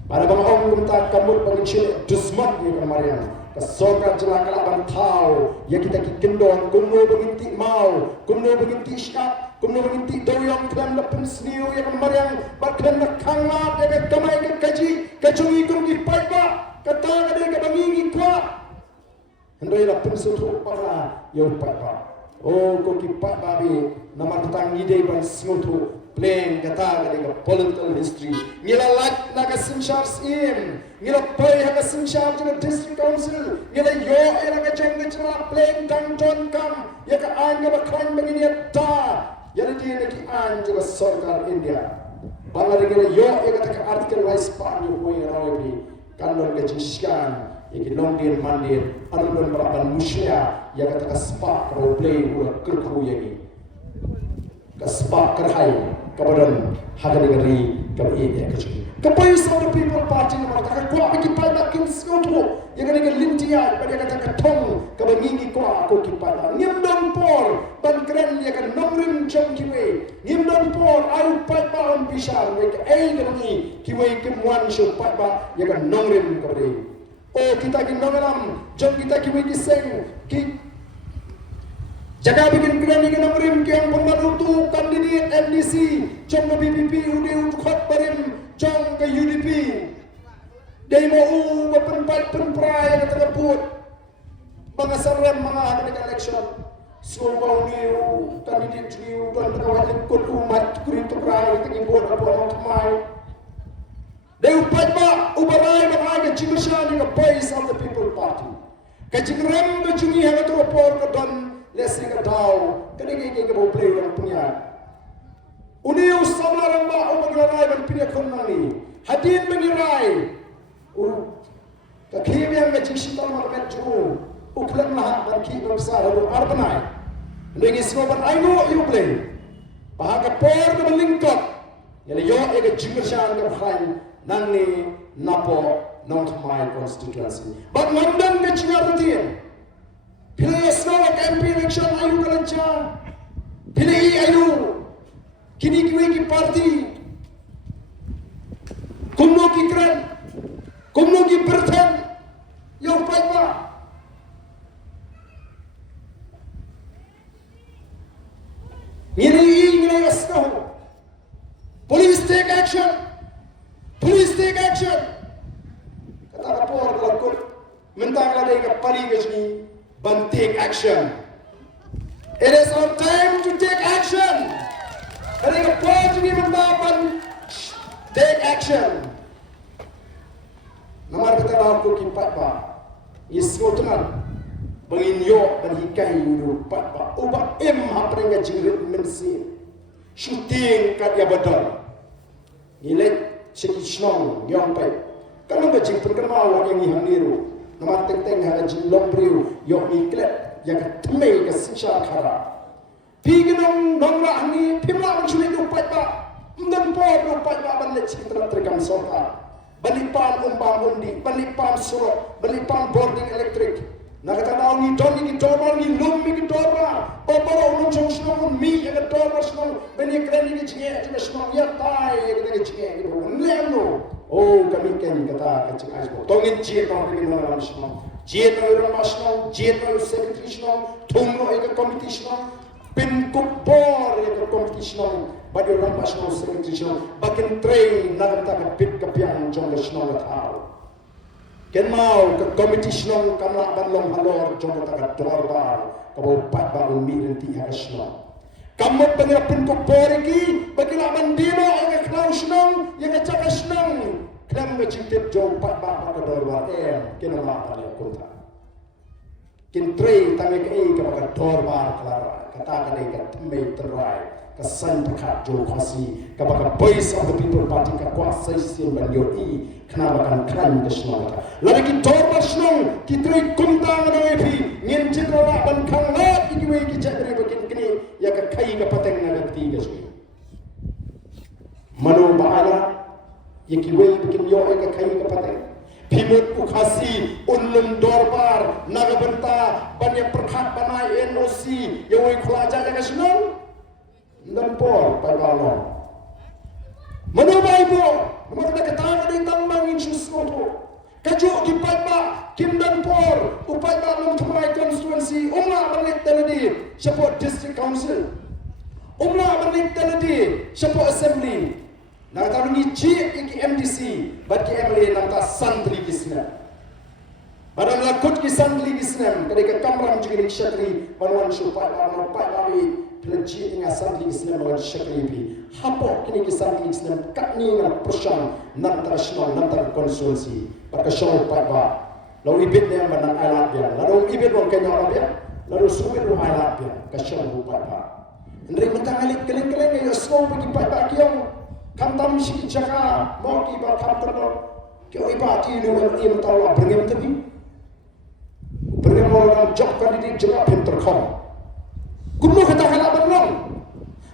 Para bang om kumta kamut bang chile dusmat ni kamarian ka sarkar jela kala bang tau ya kita ki kendon kumno beginti mau kumno beginti syak kumno beginti doyong klan lepen sniu ya kamarian baklan nakanga ya kamai ka kaji kacungi kum ki paiba kata kada ka bangingi kwa hendai lepen sutu para ya paiba oh ko ki paiba bi namar tang ide bang smutu playing kata kada political history ngila lak naga sinshar sim ngila pai haga sinshar jena district council ngila yo era ka jeng jena playing downtown kam ya ka anga ba kran begini ta ya di ne ki anja sarkar India bangare ngila yo ya ka article wise pa ni ko ya rawi kandon ka jiskan iki longdin mandir arun baraban musya ya ka spa ro play ura kerku yani ka spa kerhai kabadan haga negeri kabai ya kecil kapai sama people party nama kata kuat bagi pada kinskoto yang ada lintia pada kata ketong kabangi kuat aku kipada nyemdon por ban keren ya kan nomrim jom kiwe nyemdon por au pada on bishar wek ai gani kiwe kimwan shu pada ya kan nomrim kabade oh kita ki nomram jom kita kiwe kiseng ki jaga bikin keren ni nomrim ki ang pembantu tu kandidat MDC jom BBP udah ukhat barim jom ke UDP demo berpenpat penprai yang terlebut mengasaran mengahadir election semua niu kandidat niu dan kawan ikut umat kurit prai terlibat apa orang temai dia upat ba ubarai mengaga cimasya ni ke base of the people party kecingram bejungi hanga terlebut ke don lesi ke tau kedegi ke bau play yang punya uniu sablarang ba ubarai dan pilih konani hadin mengirai kakhiam yang ngecisital market ju uklan lah dan ki bangsa lalu arbanai dengan semua ayo you play bahaga por ke melingkot yana yo ega jingashan ke khain nangni napo not my constituency but London ke chingarutin pilih semua MP election ayu kalanca pilih ayu kini kiwe ki parti kumno ki kran kumno ki bertan yo paiba ini asno police take action kata rapor lakut mentang ada ke pali ke sini ban take action it is our time to take action ada ke pali ni mendapat take action nomor kita aku kipat ba ismo tunan bangin yo dan hikai ulu pat ba ubah apa dengan jingrit mensi shooting kat ya badal nilai sekisnong yang pai kalau bajing perkenal yang ihang niru nomor teng hal jilong priu yo iklet yang temai ke sincha khara pignong nongla ni pimla menculik upat ba mendem po upat ba ban lek citra terkam sorka balipan umpang undi, balipan surat, balipan boarding elektrik. Nak kata tahu ni don ni dorma ni lum ni dorma. Bapak orang jom senang mi yang dorma senang. Beni keren ni cie, cuma senang ya tay kita cie. Leno. Oh kami kan kata kecik asbo. Tongin cie kau pergi dalam senang. Cie tu orang senang, cie tu secretary senang, tunggu ikut komite senang. Pin kupor ikut komite senang. Bagi orang nasional secretary senang. Bagian train nak kata pit kepiang jom nasional tahu. ken mau ke komiti snong kamla ban long halor jomo takat dorbar kabo pat ba umi renti hasno kamu pengen ko porigi bagila mandino yang klau snong yang caka snong kram ngecintip jom pat ba ka dorbar ken ma pale kontra kin tre tangi ke ka dorbar klara kata ka dei ka tme terai ka san takat jo khasi ka ba voice of the people party ka kuasa sim ban yo kenapa kan kran ke snong lagi ki dorbar snong ki tre kumtang na epi ngin citra ban khang la ki we ki chakre bakin kini ya ka kai ka pateng na ti ga sui mano baala ya ki we bakin yo ka kai ka pateng pimut ukhasi unlum dorbar naga benta banyak perkhat banai NOC ya we khulaja ja snong dan por pai balong mano baibo mano ka tang dei tambang in susoto kajo ki paiba kim dan por upai ba long thmai constituency umla balik teledi support district council umla balik teledi support assembly na tarungi chief ki MDC bat ki MLA namta santri kisna badam lakut ki santri kisna kadai ka kamram jigini shakri banwan supai ba no pai ba pelci dengan santri kisna bawan shakri bi hapo kini ki santri kisna katni na persan national nantar constituency pada show pada lalu ibit yang mana alat dia lalu ibit orang Kenya orang dia lalu sulit orang alat dia ke show pada Andri mentang alik keleng-keleng ya slow pergi pada kiong kantam si jaka mau ki ba kantam kio ibati ni wan im tawa berngem tebi berngem orang job kandidat jela pinter kau kuno kata kala belum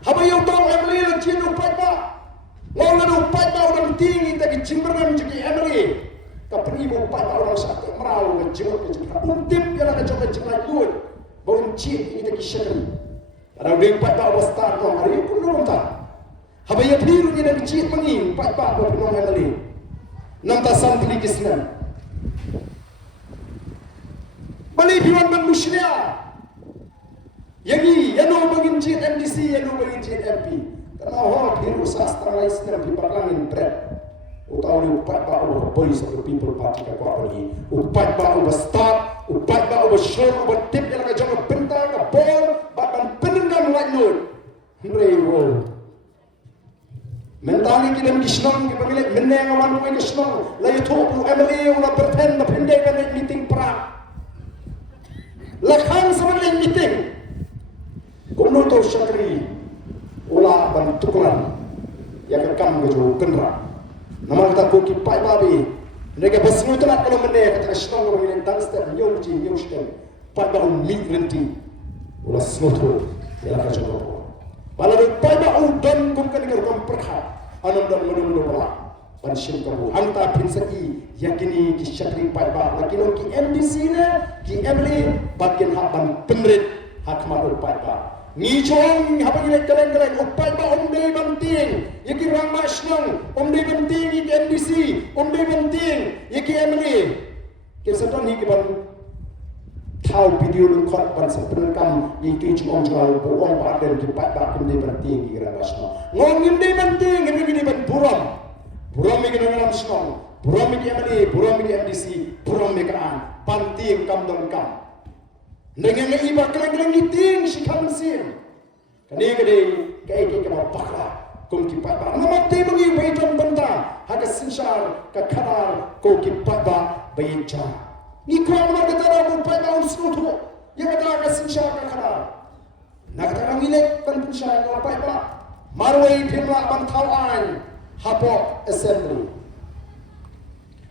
haba yo tahu emli la cinu pada lalu pada orang tinggi tapi cimberan jadi emli kapri mo pada orang satu merau ke jenguk ke jenguk untip yang ada coba jenguk duit bau cik ini tak syakri ada dia pada wastar no hari pun belum tak haba ya biru ni dan cik mengin pada apa pun yang lain namta santri kisnan bali biwan ban muslia yagi yano bagin cik MDC yano bagin cik MP karena orang biru sastra lain sedang diperlangin bread utaw ni upat ba o voice of the people party ka kwa ni upat ba o start upat ba o show o tip yang ka jong benta ka ball ba ban penengam lanyut rewo mentali ki dem kisnong ki pamilit meneng awan ko kisnong la yuto pro MLA una pretend na pinde ka meeting pra la khan sa meeting kuno to syakri ula ban tukulan ya ka kam go kenra nama kita koki pai babi mereka besnu tu nak kalau mende kata snong orang yang tang step nyong ji nyong step pai ba mi renti ulah snoto ya ka jogo bala de pai ba dan kum kan ngar kam perkha anam dan menu bala ban shin ko hanta prinsaki yakini ki syakri pai ba lakino ki MDC ne ki MLA bakin hak ban pemret hak maru pai ba ni chong haba gile keleng-keleng upai ba omde banting yaki rama snong omde banting yaki MDC omde banting yaki MLA ke seton ni ke ban thau video lu khot ban sepen kam yaki chong jal bo ong ba den ki pa ba omde banting ki rama snong ngong omde banting ngi gini ban buram mi gini rama snong buram mi MLA buram mi MDC buram mi kan banting kam don kam dengan iba keleng-keleng giting si kamsin kani kade kai ke kama pakla kum ki pa nama te mengi baiton banta haga sinsar ka khadar ko ki pa baija ni ko amna ka tara ko pa ba usruto ya ka ka sinsar ka khadar na ka tara milek kan pinsar ka pa ba marwai phimla ban thau an hapo assembly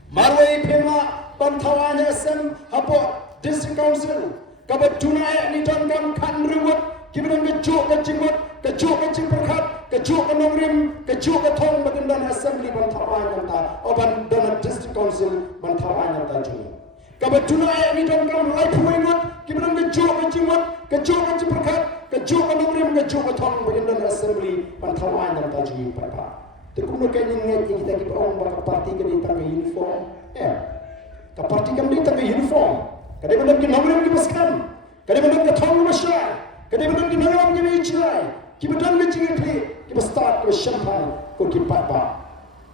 marwai phimla ban thau an assembly hapo district council kabat tunai ni dan gam kan riwat kibenan kejuk ke perkhat kejuk ke nongrim kejuk ke thong badan dan assembly ban thawan ta oban dan district council ban thawan ta jung kabat tunai ni dan gam lai puingot kibenan kejuk ke perkhat kejuk ke nongrim kejuk ke thong badan dan assembly ban thawan ta jung pa tekun ke ni kita ki ong ba parti ke ni tang uniform ka parti kam ni tang uniform kadai benar kita nongrim kita paskan, kadai benar kita thong masyarakat, kadai benar kita nongrim kita icrai, kita benar kita cingkli, kita start kita champagne, ko kita pa.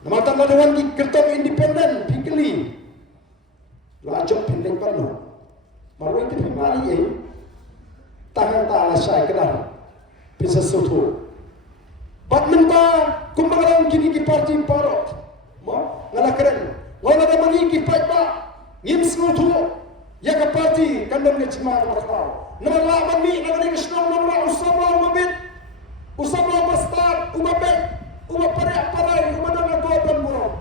Nama tanda dewan kita kertong independen, pikli. Rajok pendek penuh. Maru itu pemali ini tangan tak alasai kenal bisa suatu. Bat minta kumbaran kini ki parti parot. Ma ngala keren. Ngala ada mangi ki pa ngim suatu. Ya ke parti kandang ke cima bakal. Nama lawan ni nama ni kesnong nama usama umabit. Usama bastard umabit. Umapare parai umadana goban murah.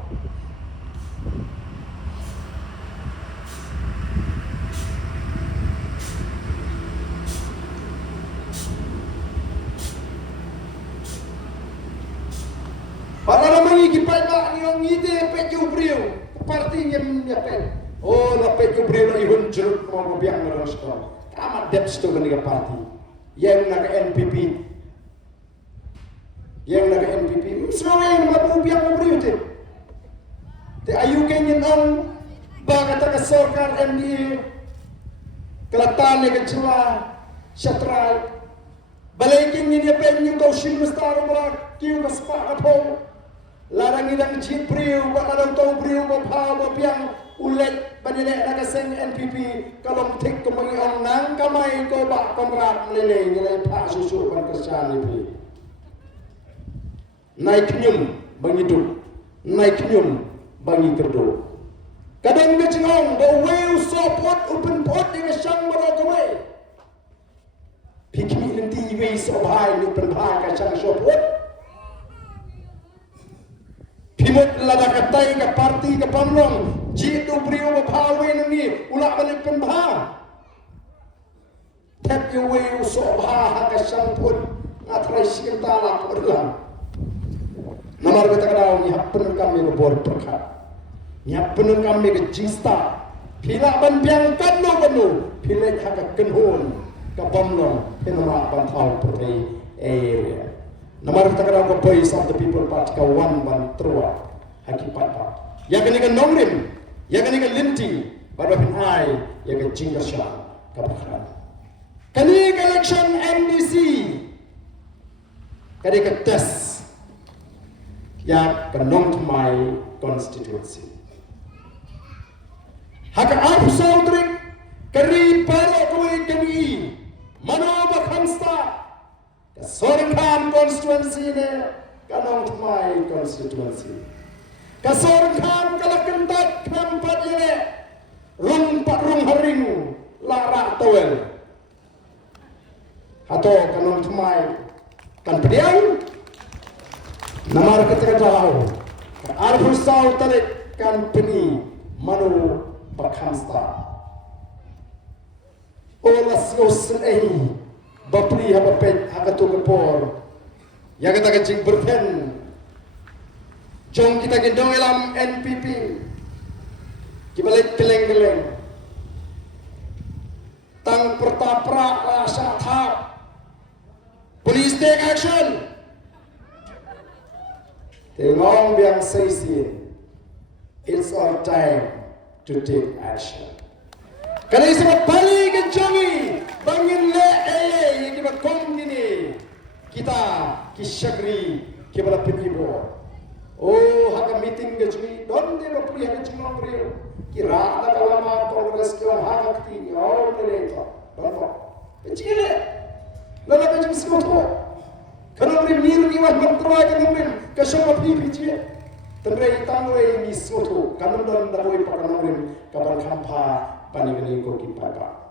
Para namang ikipai ba yung ngide peju brio parti yang yapen. Oh na peju brio na ihun jeruk mo biang na rostro. Tama depth to kaniga parti. Yang naga NPP. Yang naga NPP. Semua yang mabubiang mo brio te. Te ayu kenyen ang baga taga sorkar MDA. Kelatan ni kecua syatrai. Balikin ni dia penyu kau sim mestaro berak kiu kaspa kapong. Larang idang cip priu, buat larang tau priu, buat piang ulet banyak nak seng NPP. Kalau tik kemengi orang nang kamai kau bak komrat meleleh nilai pak susu pan kerjaan ini. Naik nyum bagi tu, naik nyum bagi kerdo. Kadang dia cengong, bawa support open pot dengan sang merokawai. Pikir nanti ibu sobhai ni penbahai kacang support. Pimut lada katai ke parti ke pamlong jitu beriu bahawe ni ulak balik penbah tap iwe usobha ka sampun ngatrai sinta la perlang namar beta kadau ni happen kami no bor perkha ni happen kami ke jista pila ban biang kan no banu pila haka kenhon ka pamlong penama ban thau pertai area namar takara ko boys of the people part ka wan ban trua hakipat pa ya kani ka nongrim ya kani ka linti baru bin ai ya ka jingasha ka bakran kani ka election MDC kani ka test ya ka nong my constituency haka arf saudrik kari paro ko kani mano bakhamsta Kasorkan constituency ne kanong my constituency. Kasorkan kalakentat kampat ini rung haring lara towel. Hato kanong my kan pediang namar ketika jauh. Arfusau talik kan peni manu bakhamsta. Olas yosen Bapri haba pet hakato kepor ya kita kecing berpen jom kita gendong dalam NPP kibalik keleng-keleng tang pertapra rasa thap police take action tengong biang seisi it's our time to take action karena sebab balik ke jongi bangin le yang kita kom ini kita kisagri kibala pikibo oh haka meeting ke jongi don de bapri haka jongi brio kira ada kalama kongres ke haka kini oh mereka bapak kecil lala ke jongi semua kalau beri niru iwan berterwa ke mungkin kesama pipi tendrai tangwe ni soto kanon don dawai pakanorin kabar kampa paningani ko kipaga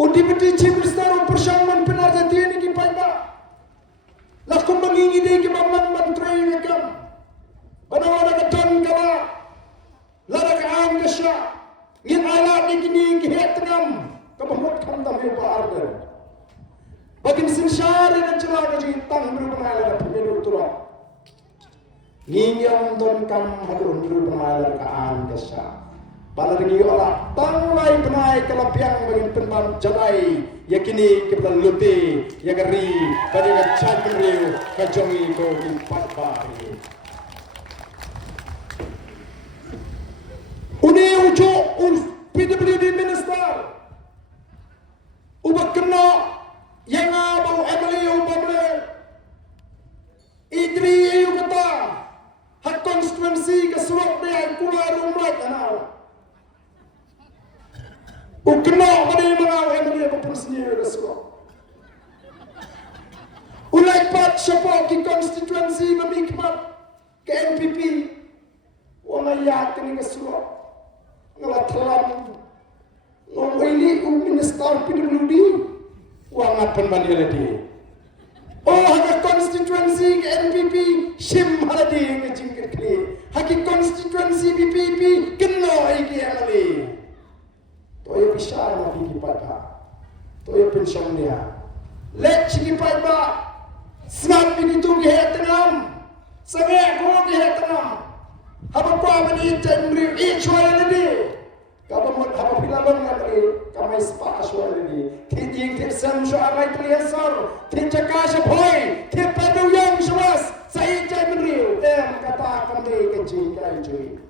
udibiti chimistaro persyaman penarjati ini kipaga lakum mengingi de ki mamman mantrai ngam banawa ka ton kala lara ka ang kasya ngin ala ni kini ki hetram kabamot kam dam yo baarde bagin sinsyari na chila ka jitang berubah ala pemilu tura ngiyam don kam hadun berubah ala ka ang kasya Balargi olah tanglai penai kelapiang bagi penam jalai yakini kita luti yakari pada cakri kajongi ko empat bari uni ujo PWD minister ubak kena yang abau Emily ubable idri ayu kata hak konstituensi ke surat dia keluar rumah tanah Ukno kani mga emri ko sendiri kesulo. Ulai pat siapa ki konstituensi memikmat ke MPP. Wala yak ni kesulo. Ngala telam. Ngomeli minister PWD. Wangat penbanding lagi. Oh, hak konstituensi ke MPP sim haladi ke jingkir kli. Hak konstituensi BPP kena iki amali. Toya pisar ma ki pada. Toya pension dia. Let chiki pada. Snap begitu ke tenam. Sangat ko ke tenam. Haba ko amani temri ichwa lagi. Kapa mo haba pilalong lagi. Kamay spa aswa lagi. Tiding tirsam so amay kliasar. Tidjakasha boy. Tidpadu yang swas. Saya temri. Kata kami kejikai jui.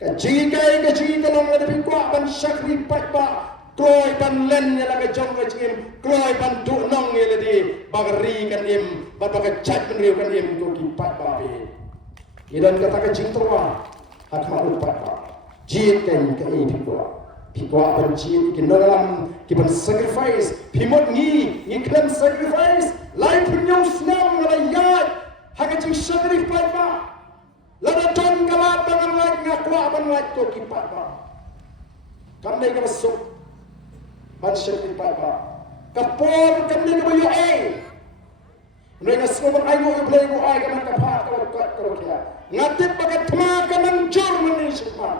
Kejikai dalam lebih kuat ban syakri patba. Kloi ban len yang lagi jom kecim. Kloi ban dunong yang lagi bagari kan im. Bapak cat menriu kan im koki patba be. Idan kata kecing tua. Hak makhluk patba. Jit kan kai pikwa. Pikwa ban jit kinolam kiban sacrifice. Pimot ni klaim sacrifice. Lain punyong senang ngalayat. Hak kecing syakri patba. Lada don kalat bangan lagi ngakwa ban lagi to kipat ba. Kami ka masuk ban syekh kipat ba. Kapor kami ka bayo ay. Nai nga semua ayo play go ay kaman kapat ka kya. Ngatip bagat thma ka manjur mani sikma.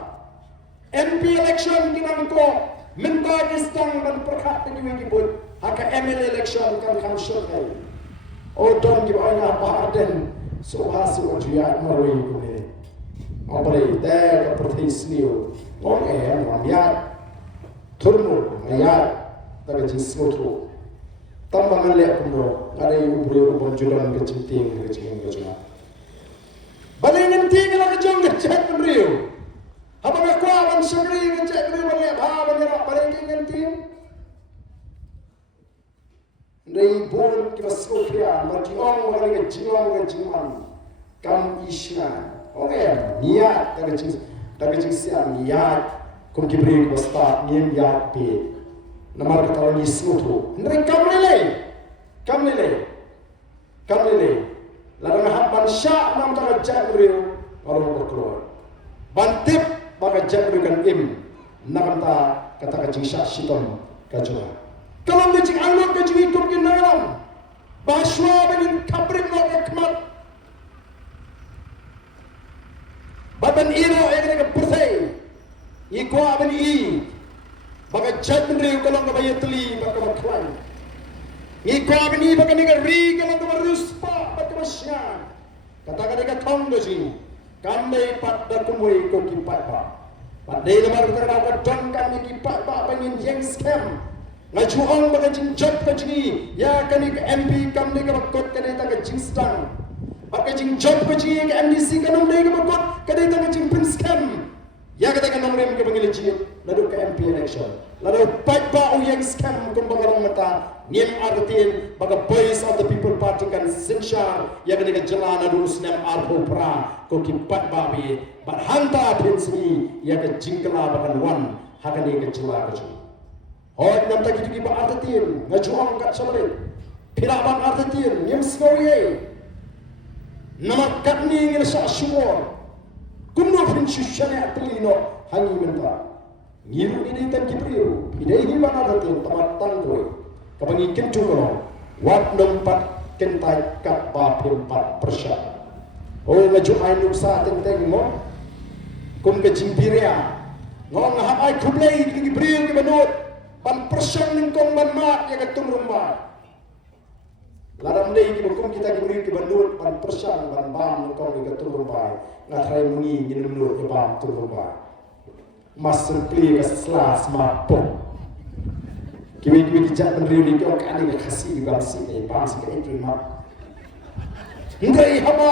MP election kinang ko minta gistang ban perkhat ni kibut. Haka ML election kan council kay. O don ki ay nga paden. Suhasu ujiyat marui kuni. Apalagi ter pertis niu. Orang mayat turun mayat tapi jenis mutu. Tambangan lihat kuno. Ada yang beri bonjolan kecinting kecil. Balik nanti kalau kejong kecek beriu. Apa ngakuan syakri kecek beriu balik apa menyerap balik nanti. Dari bon kita sofia majiong orang kejiman kam isna okay niat tak kecil siang niat kum kibri basta niat niat pe namar kata ni smutu dari kam lele lalu haban syak nam tak jak beriu orang berkeluar bantip baka jak beriu kan im nak kata kecil syak siton kacau. Kalau macam anak kecil hidup di dalam bahasa dengan kabrik nak kemat badan iro yang kepersai ikwa ben i baka jat menriu kalau ngabaya teli baka maklai ikwa ben i baka niga ri kalau ngabaruspa baka masya kata-kata katong dosi kami pada kumui ko kipat ba padai lemar terdapat don kami kipat ba pengin yang scam ngajuang baga jing job ka jingi ya kani ka MP kam ni ka bakot kani ta ka jing stang baga jing job ka jingi ka MDC ka nam ni ka bakot kani ta ka jing pin scam ya kata ka nam rem ka bangil ji ladu ka MP election ladu pat ba o yang scam kum baga mata niem artin baga boys of the people party kan sinsha ya kani ka jalana du snam arho pra ko ki pat ba bi bat hanta pin si ya ka jingkala baga wan hakani ka jala ka jingi Hoi nam tak itu kiba artetin ngajuang kat sabare pira bang artetin nyem snoye nama kat ni ngel sa suor kumno pin shushane atlino hangi menta ngiru ini tan kibriu idai hi bang artetin tamat tangkoi kapangi kentu kono wat nompat kentai kat ba pempat persa oh ngajuang nu sa tenteng mo kum ke jimpiria ngong ngahap ai kublai kibriu ki banut ban persen ningkong ban mat yang ketum rumah. Ladam lei kibukum kita kibri kibanut ban persen ban bam ningkong yang ketum rumah. Ngatrai mungi ngin menurut ke bam tu rumah. Master play ke selas mapok. Kiwi kijak penriu ni kau kani ke kasih juga si bam si ke terima. Hindai haba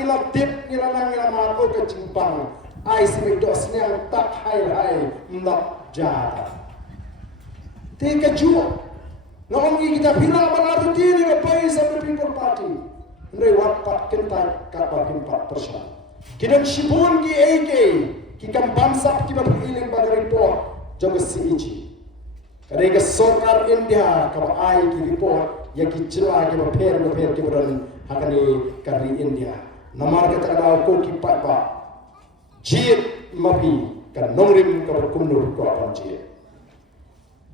ngilap tip ngilanang mapok ke cimpang. Ai si dos yang tak hai mlap jata. Teka jua. Ngaongi kita pila banar tini ke boys of the people party. Ndai wapat kentai kapa 4%. Kidan shibun ki AK ki kam bamsap ki ba piling ba report jog si ichi. Kadang ke sokar India kau ai ki report yang ki jela ki per ki beran hakani kari India. Namar kata ada ko ki pat ba. Jit mapi kan nongrim ka kumnur ko apan jit.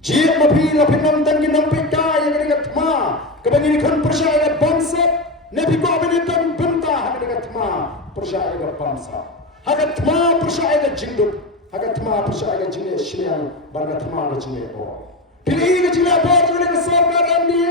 Jit mapi la pinam tan ki nam pika yang kani katma. Kabangini kan percaya bangsa nabi ko abinitan benta hakani katma percaya bangsa. Hakatma percaya jinduk. Hakatma percaya jine shinian bargatma ga jine bo. Pilih ke jine bo jine ke sarkaran ni.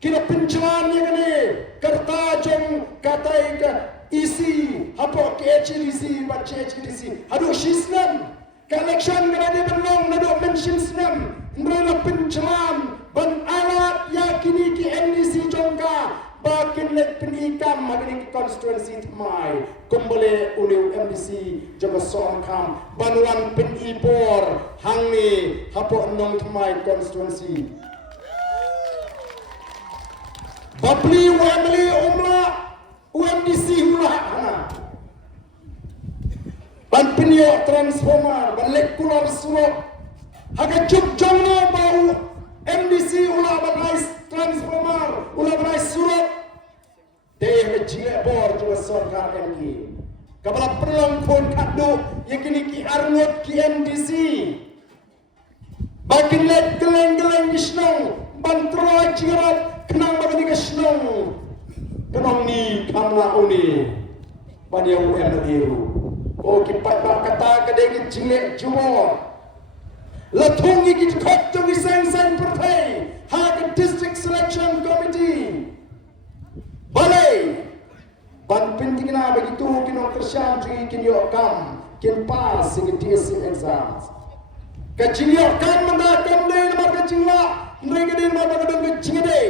Kina penjalan yang ni kerta jom katai ke isi apa ke HDC baca HDC aduh Islam election kena dia belum nadok mention Islam mereka penjalan ban alat yakini ki NDC jongka bakin let penikam magini ki constituency mai kumbole ulu MDC jaga soam kam banuan penipor hangni hapo nong mai constituency Babli wamli umla UMDC ulah hana. Ban penyo transformer, ban lekular surat. Haga juk jongno bau MDC ulah ban transformer, ulah ban surat. Deh kecil bor juga sarkar MD. Kapala perlang pun kado yakini ki arnot ki MDC. Bakin let geleng-geleng isnong ban troy jirat kenang bagani kesnong kenang ni kamla uni bani yang diru oh kipat bak kata kadang jilek jumo latungi ki khot to sen partai ha district selection committee balai ban pentingna begitu kino kerjaan tri kinyo kam kin pass in DSC exams kajinyo kam mandakam dei nama kajingla mereka din mabagdang kajingade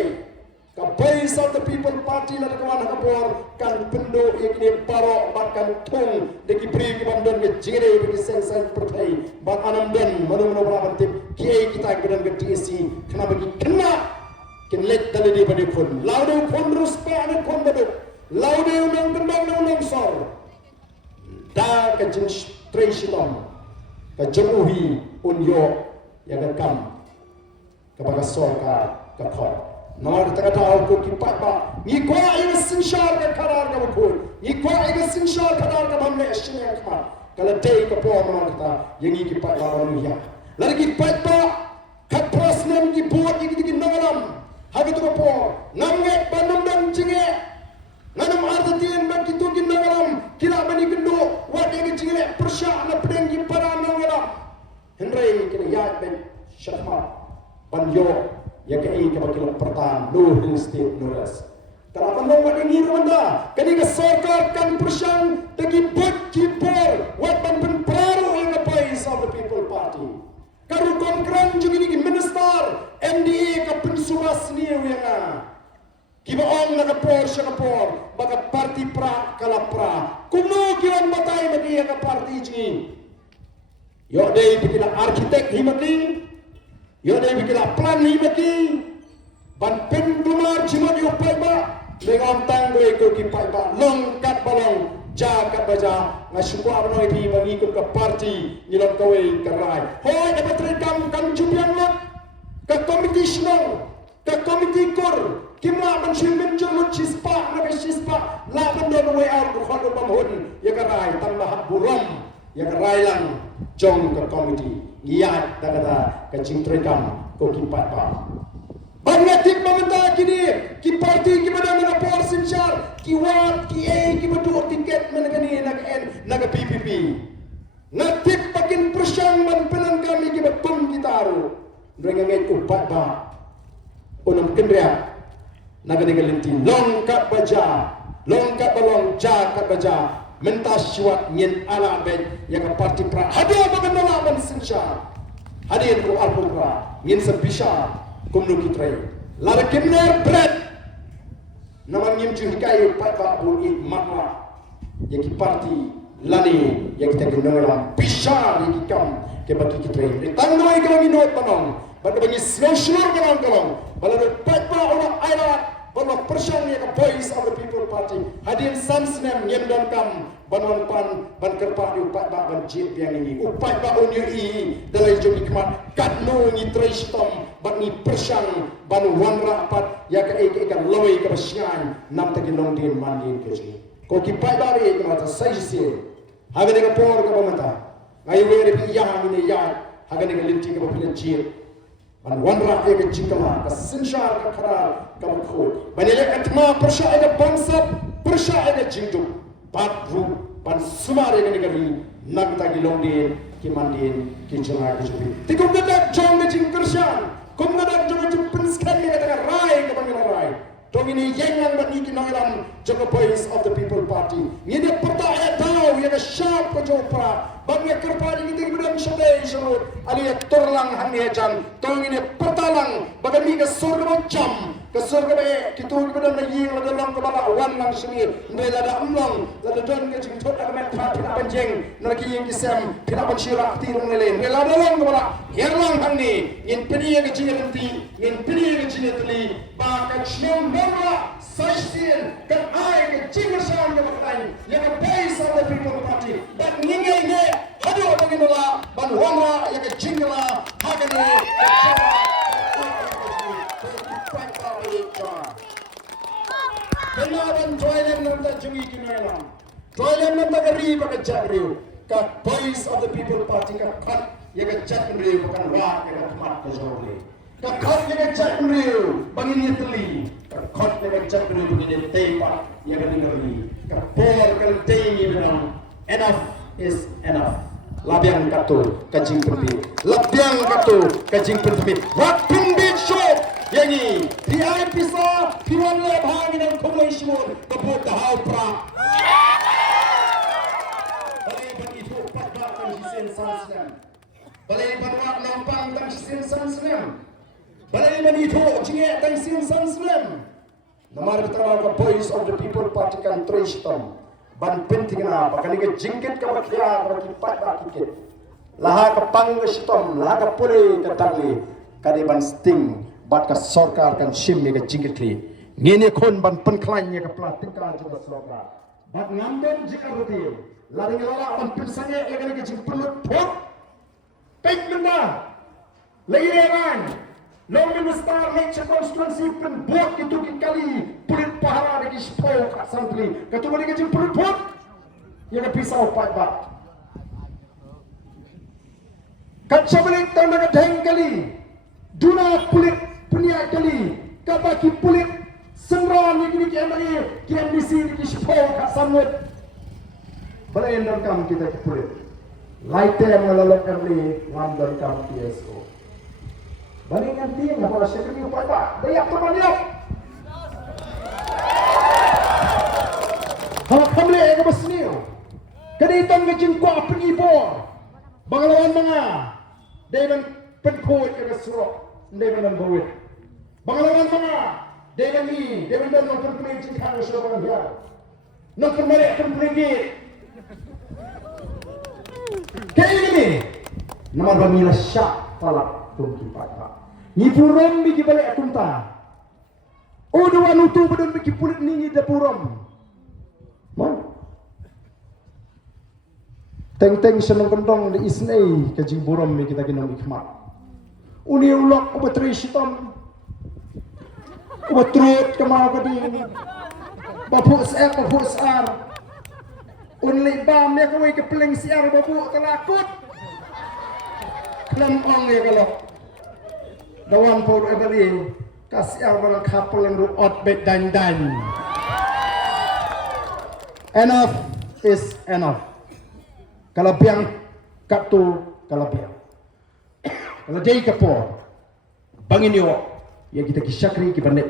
Voice of the People Party na kawan kapor kan pendo ikni paro makan tung deki beri ki bandon ke jere bagi sen partai ban anam dan manu tip kiai kita gedan ke DSC kena bagi kena kin let dali di bani pun laude pun terus pa ane pun badu laude unang gendang unang sor da ke jin tresinom ke jemuhi unyo yang kam kepada sorka ke khot Nomor terkata aku kipat ba. Ni ko ay sinshar ka karar ka bukul. Ni ko ay sinshar karar ka bamle shine ka. Kala day ka po nomor kita yang ni kipat ba manusia. Lagi kipat ba kat prosnem ki buat iki nangalam. Hagi tu po. Nanget banam dan jinge. Nanam artatin ba kitu ki nangalam. Kila bani kendo wat iki jinge persya na pedeng ki para nangalam. Henry kena yat ben syahma. Banyo yang kei kebagian pertahan Nuh State Nuras. Kenapa nombor ini Rwanda? Ketika sarkar kan persyang dagi bot kipor wat ban praru yang apais of the People Party. Karu konkran juga ini minister MDA ke pensumas ni yang kiba ong nakapor siya kapor baka parti pra kalapra. Kuno kiwan batay bagi yang parti ini. Yo day bikin arsitek himati. Yo dai bikila plan ni maki ban pen dumar jimat yo paiba dengan tangwe ko ki paiba long kat balong ja kat baja ngasukwa abnoi di bagi ko ke parti nilok kawe karai hoy dapat rekam kan jupiang lot ke komiti snong ke komiti kor kimla ban shimben jomut chispa na ke chispa la ban don way out ko khodo bamhun ya karai tambah buram ya karai lang jong ke komiti Giat kata kacing terekam ko kipat ba. Bangatik meminta kini ki parti ki mana por sinchar ki wat ki ki betul tiket menegani naga PPP. Natik pakin persyang man penan kami ki betum kita ru. Mereka ngai upat ba. Unam kendria naga digalenti longkat baja longkat balong ja kat baja mentas syuat nyen ala ben yang parti pra hadir mengenala ban sinsha hadir ko alpura nyen sebisa kumnu kitre lara kimner bread nama nyem ju hikayu pat ba bu ik makwa yang parti lani yang kita genala bisa yang kam ke bagi kitre tangoi kami no tanong bagi bagi social kalong balado pat ba ora aira banok persang ya ke Voice of the People Party hadin samsnem yendon kam banwan pan ban kerpa di upat ba ban jip yang ini upat ba unyu i dalai jom hikmat katno ni tristom ban ni persang ban wanra pat ya ke ikan lawai ke besyan nam tagi long din mandin ke ji ko ki pai ba ri ke mata sai si haga ne ka por ka pamata ngai we ri ya ni ya haga ne ka linti ka pila jip ban wanra ke jikama ka sinshar ka khara ka khod ban ya ka tma persha ega bangsa persha ega jingdu bat ru ban sumare ke negeri nag tagi long din ki mandin ki jama ki jubi tikum da jong jing kershan kum da jong jing penskan ni kata rai ke bangina rai tong ini yengan ban iki nongiran joko Voice of the People Party ni de pertaya tahu ya sharp ko jopra ban ya kerpa ni ting bedam shade shurut ali ya turlang hang jan tong ini pertalang bagami ke surga jam ke surga be kitu bedam na ying la dalam ke bala wan lang sini ndela da amlong la da don ke jing thot ak met pha pina banjeng na ki ying kisam pina ban shira ti rong le ndela dalam ke bala yerlang hang ni in pini ke jinati in pini ke jinati ba ka chnem mora sashin kan ai ke jingasam ke bakai ya ke Voice of the People Party dan ningai ne hadu baginola ban wama ya ke jingala hagane Kenalan toilet nanda jungi kinalan toilet nanda kari pakai jagriu ka Voice of the People Party ka khat ya ke jagriu pakai wa ya ke mat ke jole ka khat ya ke jagriu bangin yetli ka khat ya ke jagriu bangin tepa ya ke ngeri ka por ka tei benang enough is enough labiang katu kajing perti labiang katu kajing perti rapin bit shop yangi diai pisa piwan le bhang nan khomloi simon kaput dahau pra balai ban itu patba kan hisen sansam balai ban wa nampang kan hisen sansam balai ban itu jinge kan hisen sansam namar betara ka Voice of the People Party kan tristom ban penting na bakal ke jingkit ka bakhya ka kipat ba kikit laha ka pang stom laha ka pule ka tagli kade ban sting bat ka sarkar kan sim ke jingkit li ngene kon ban penklan ka platik ka juga sarkar bat ngamben jikaruti lari ngala ban pensange ke jingput phot pek benda lagi revan long minister lecture constituency pen buat itu kali pulit pahala lagi sepuluh kat santri ketua lagi jing pulit phot ya ke pisau pat bat kat sabalik tanda kadang kali duna pulit punya kali kabaki pulit semran ni kian lagi kian misi lagi sepuluh kat samut balai endam kam kita pulit laite melalok kali ngam kam PSO balik nanti nak bawa sekali upat pak banyak teman dia kalau kamu lihat ke besniu keditan ke jengkau pergi bor bangalawan mga dengan penkoi ke surok dengan bawit bangalawan mga dengan ni dengan dan nonton pelinci kan surok dia nonton mereka pelinci kayak ini nama bangila syak palak tungki pak ni purom bigi balik atunta o dua nutu bedon bigi pulit ni da purom man teng seneng kendong di isnei ke jing purom mi kita kinong hikmat uni ulok obat rishitom obat trut kemau kading bapu sar unli bam ya kawai ke peling siar bapu telakut kelam ong ya kalau dawan por ebali kasih orang kapal yang ruot bet dan enough is enough kalau biang kaptu kalau biang kalau jadi kapor bangin yo ya kita kisakri ki pendek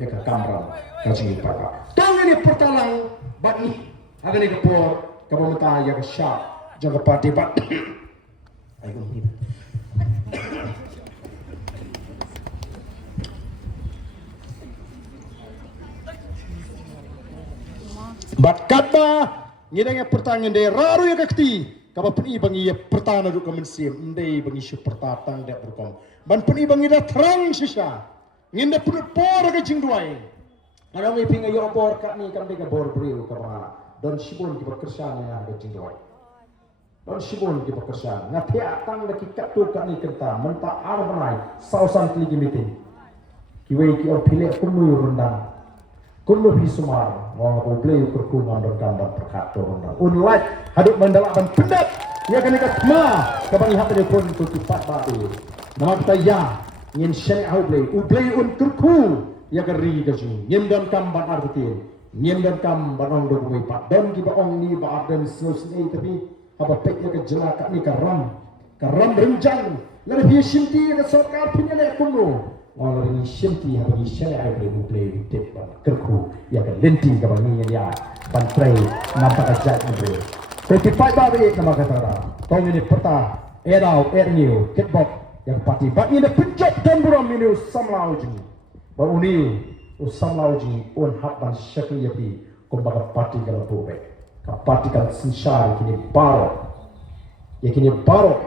ya ke kamera kasih papa tong ini pertalang bat ni ada ni kapor kapamata ya ke syak jaga parti bat ayo ni bat kata ngidang pertanyaan de raru ya kakti kaba peni bangi ya pertana du kemensim ndai bangi syu pertatang dak berkom ban peni bangi da terang sisa nginda pun por ke jing duai Anong iping ayo bor kat ni kan bega bor beriu ka ba. Don sibon ki bekerja na ga jingoi. Don sibon ki bekerja. Ngati atang da ki katu kat ni kenta menta arbanai sausan kligi meeting. Ki wei ki opile kunu rundang. Kunu hisumar ngong ko play kurku ngandon gambar perkat rundang. Unlike haduk mandala ban pendat ya kan ka ma ka bang hak de pun tu pat ba tu. Nama kita ya ngin shane au play un kurku ya kari ka ju ngin don kam ban artin ngin don kam ban ong do bui pat don ki ba ong ni ba arden sus ni tapi apa pek ya ka jela ka ni ka ram renjang la bi shimti ka sarkar punya le kunu ngol ni shimti ha bi shane au play tip ban kurku ya ka lenti ka bang ni ya ban tray nampak ajak ni. Tapi fight ba be nama kata tong ini peta erau erniu kitbok yang pati ba ini penjat dan buram ini samlau ji ba uni samlau ji on hak ban syakli yapi kumbaga pati kala bobe ka pati kala sinsar kini baro ya kini baro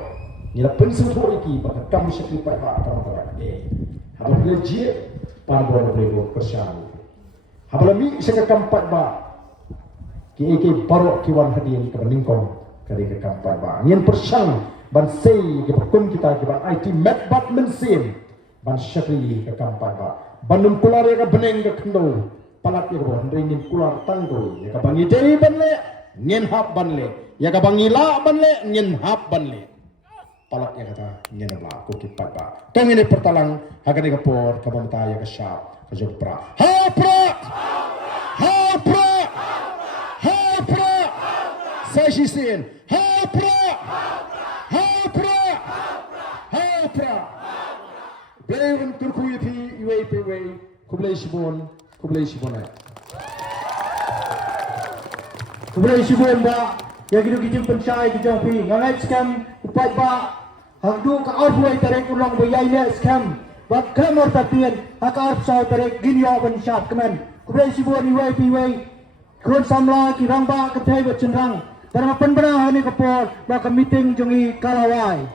ni la pensu thori ki ba kam syakli pa ba para habla bele ji par bo bele kersyaan habla mi saka kampat ba ki baro ki wan hadin ka ningkong kali ka kampat ba ngin persang ban sei ke kun kita ke ban IT mat bat mensin ban syakri ke kampat ba banum kular ka beneng ke kendo palat ya bon ringin kular tanggo ya ka bangi dei ban le ngin hap ban le ya ka bangi la ban le ngin hap ban le palat ya kata ngin la ko kipat ba tong ini pertalang hagane ka por ka bamta ya ka syap ka jopra ha pra sai sin ha pra Belayan turku yapi iway peway kublay sibon ba ya gitu gitu pencai gitu pi ngangai scam upat ba hangdu ka arbuai tarik ulang bayai le scam bab kemor tatien hak arb sa tarik ginyo ban syat kemen kublay sibon iway peway kun samla ki rangba ketai ba cenrang para penbena ni kapor ba ka meeting jongi kalawai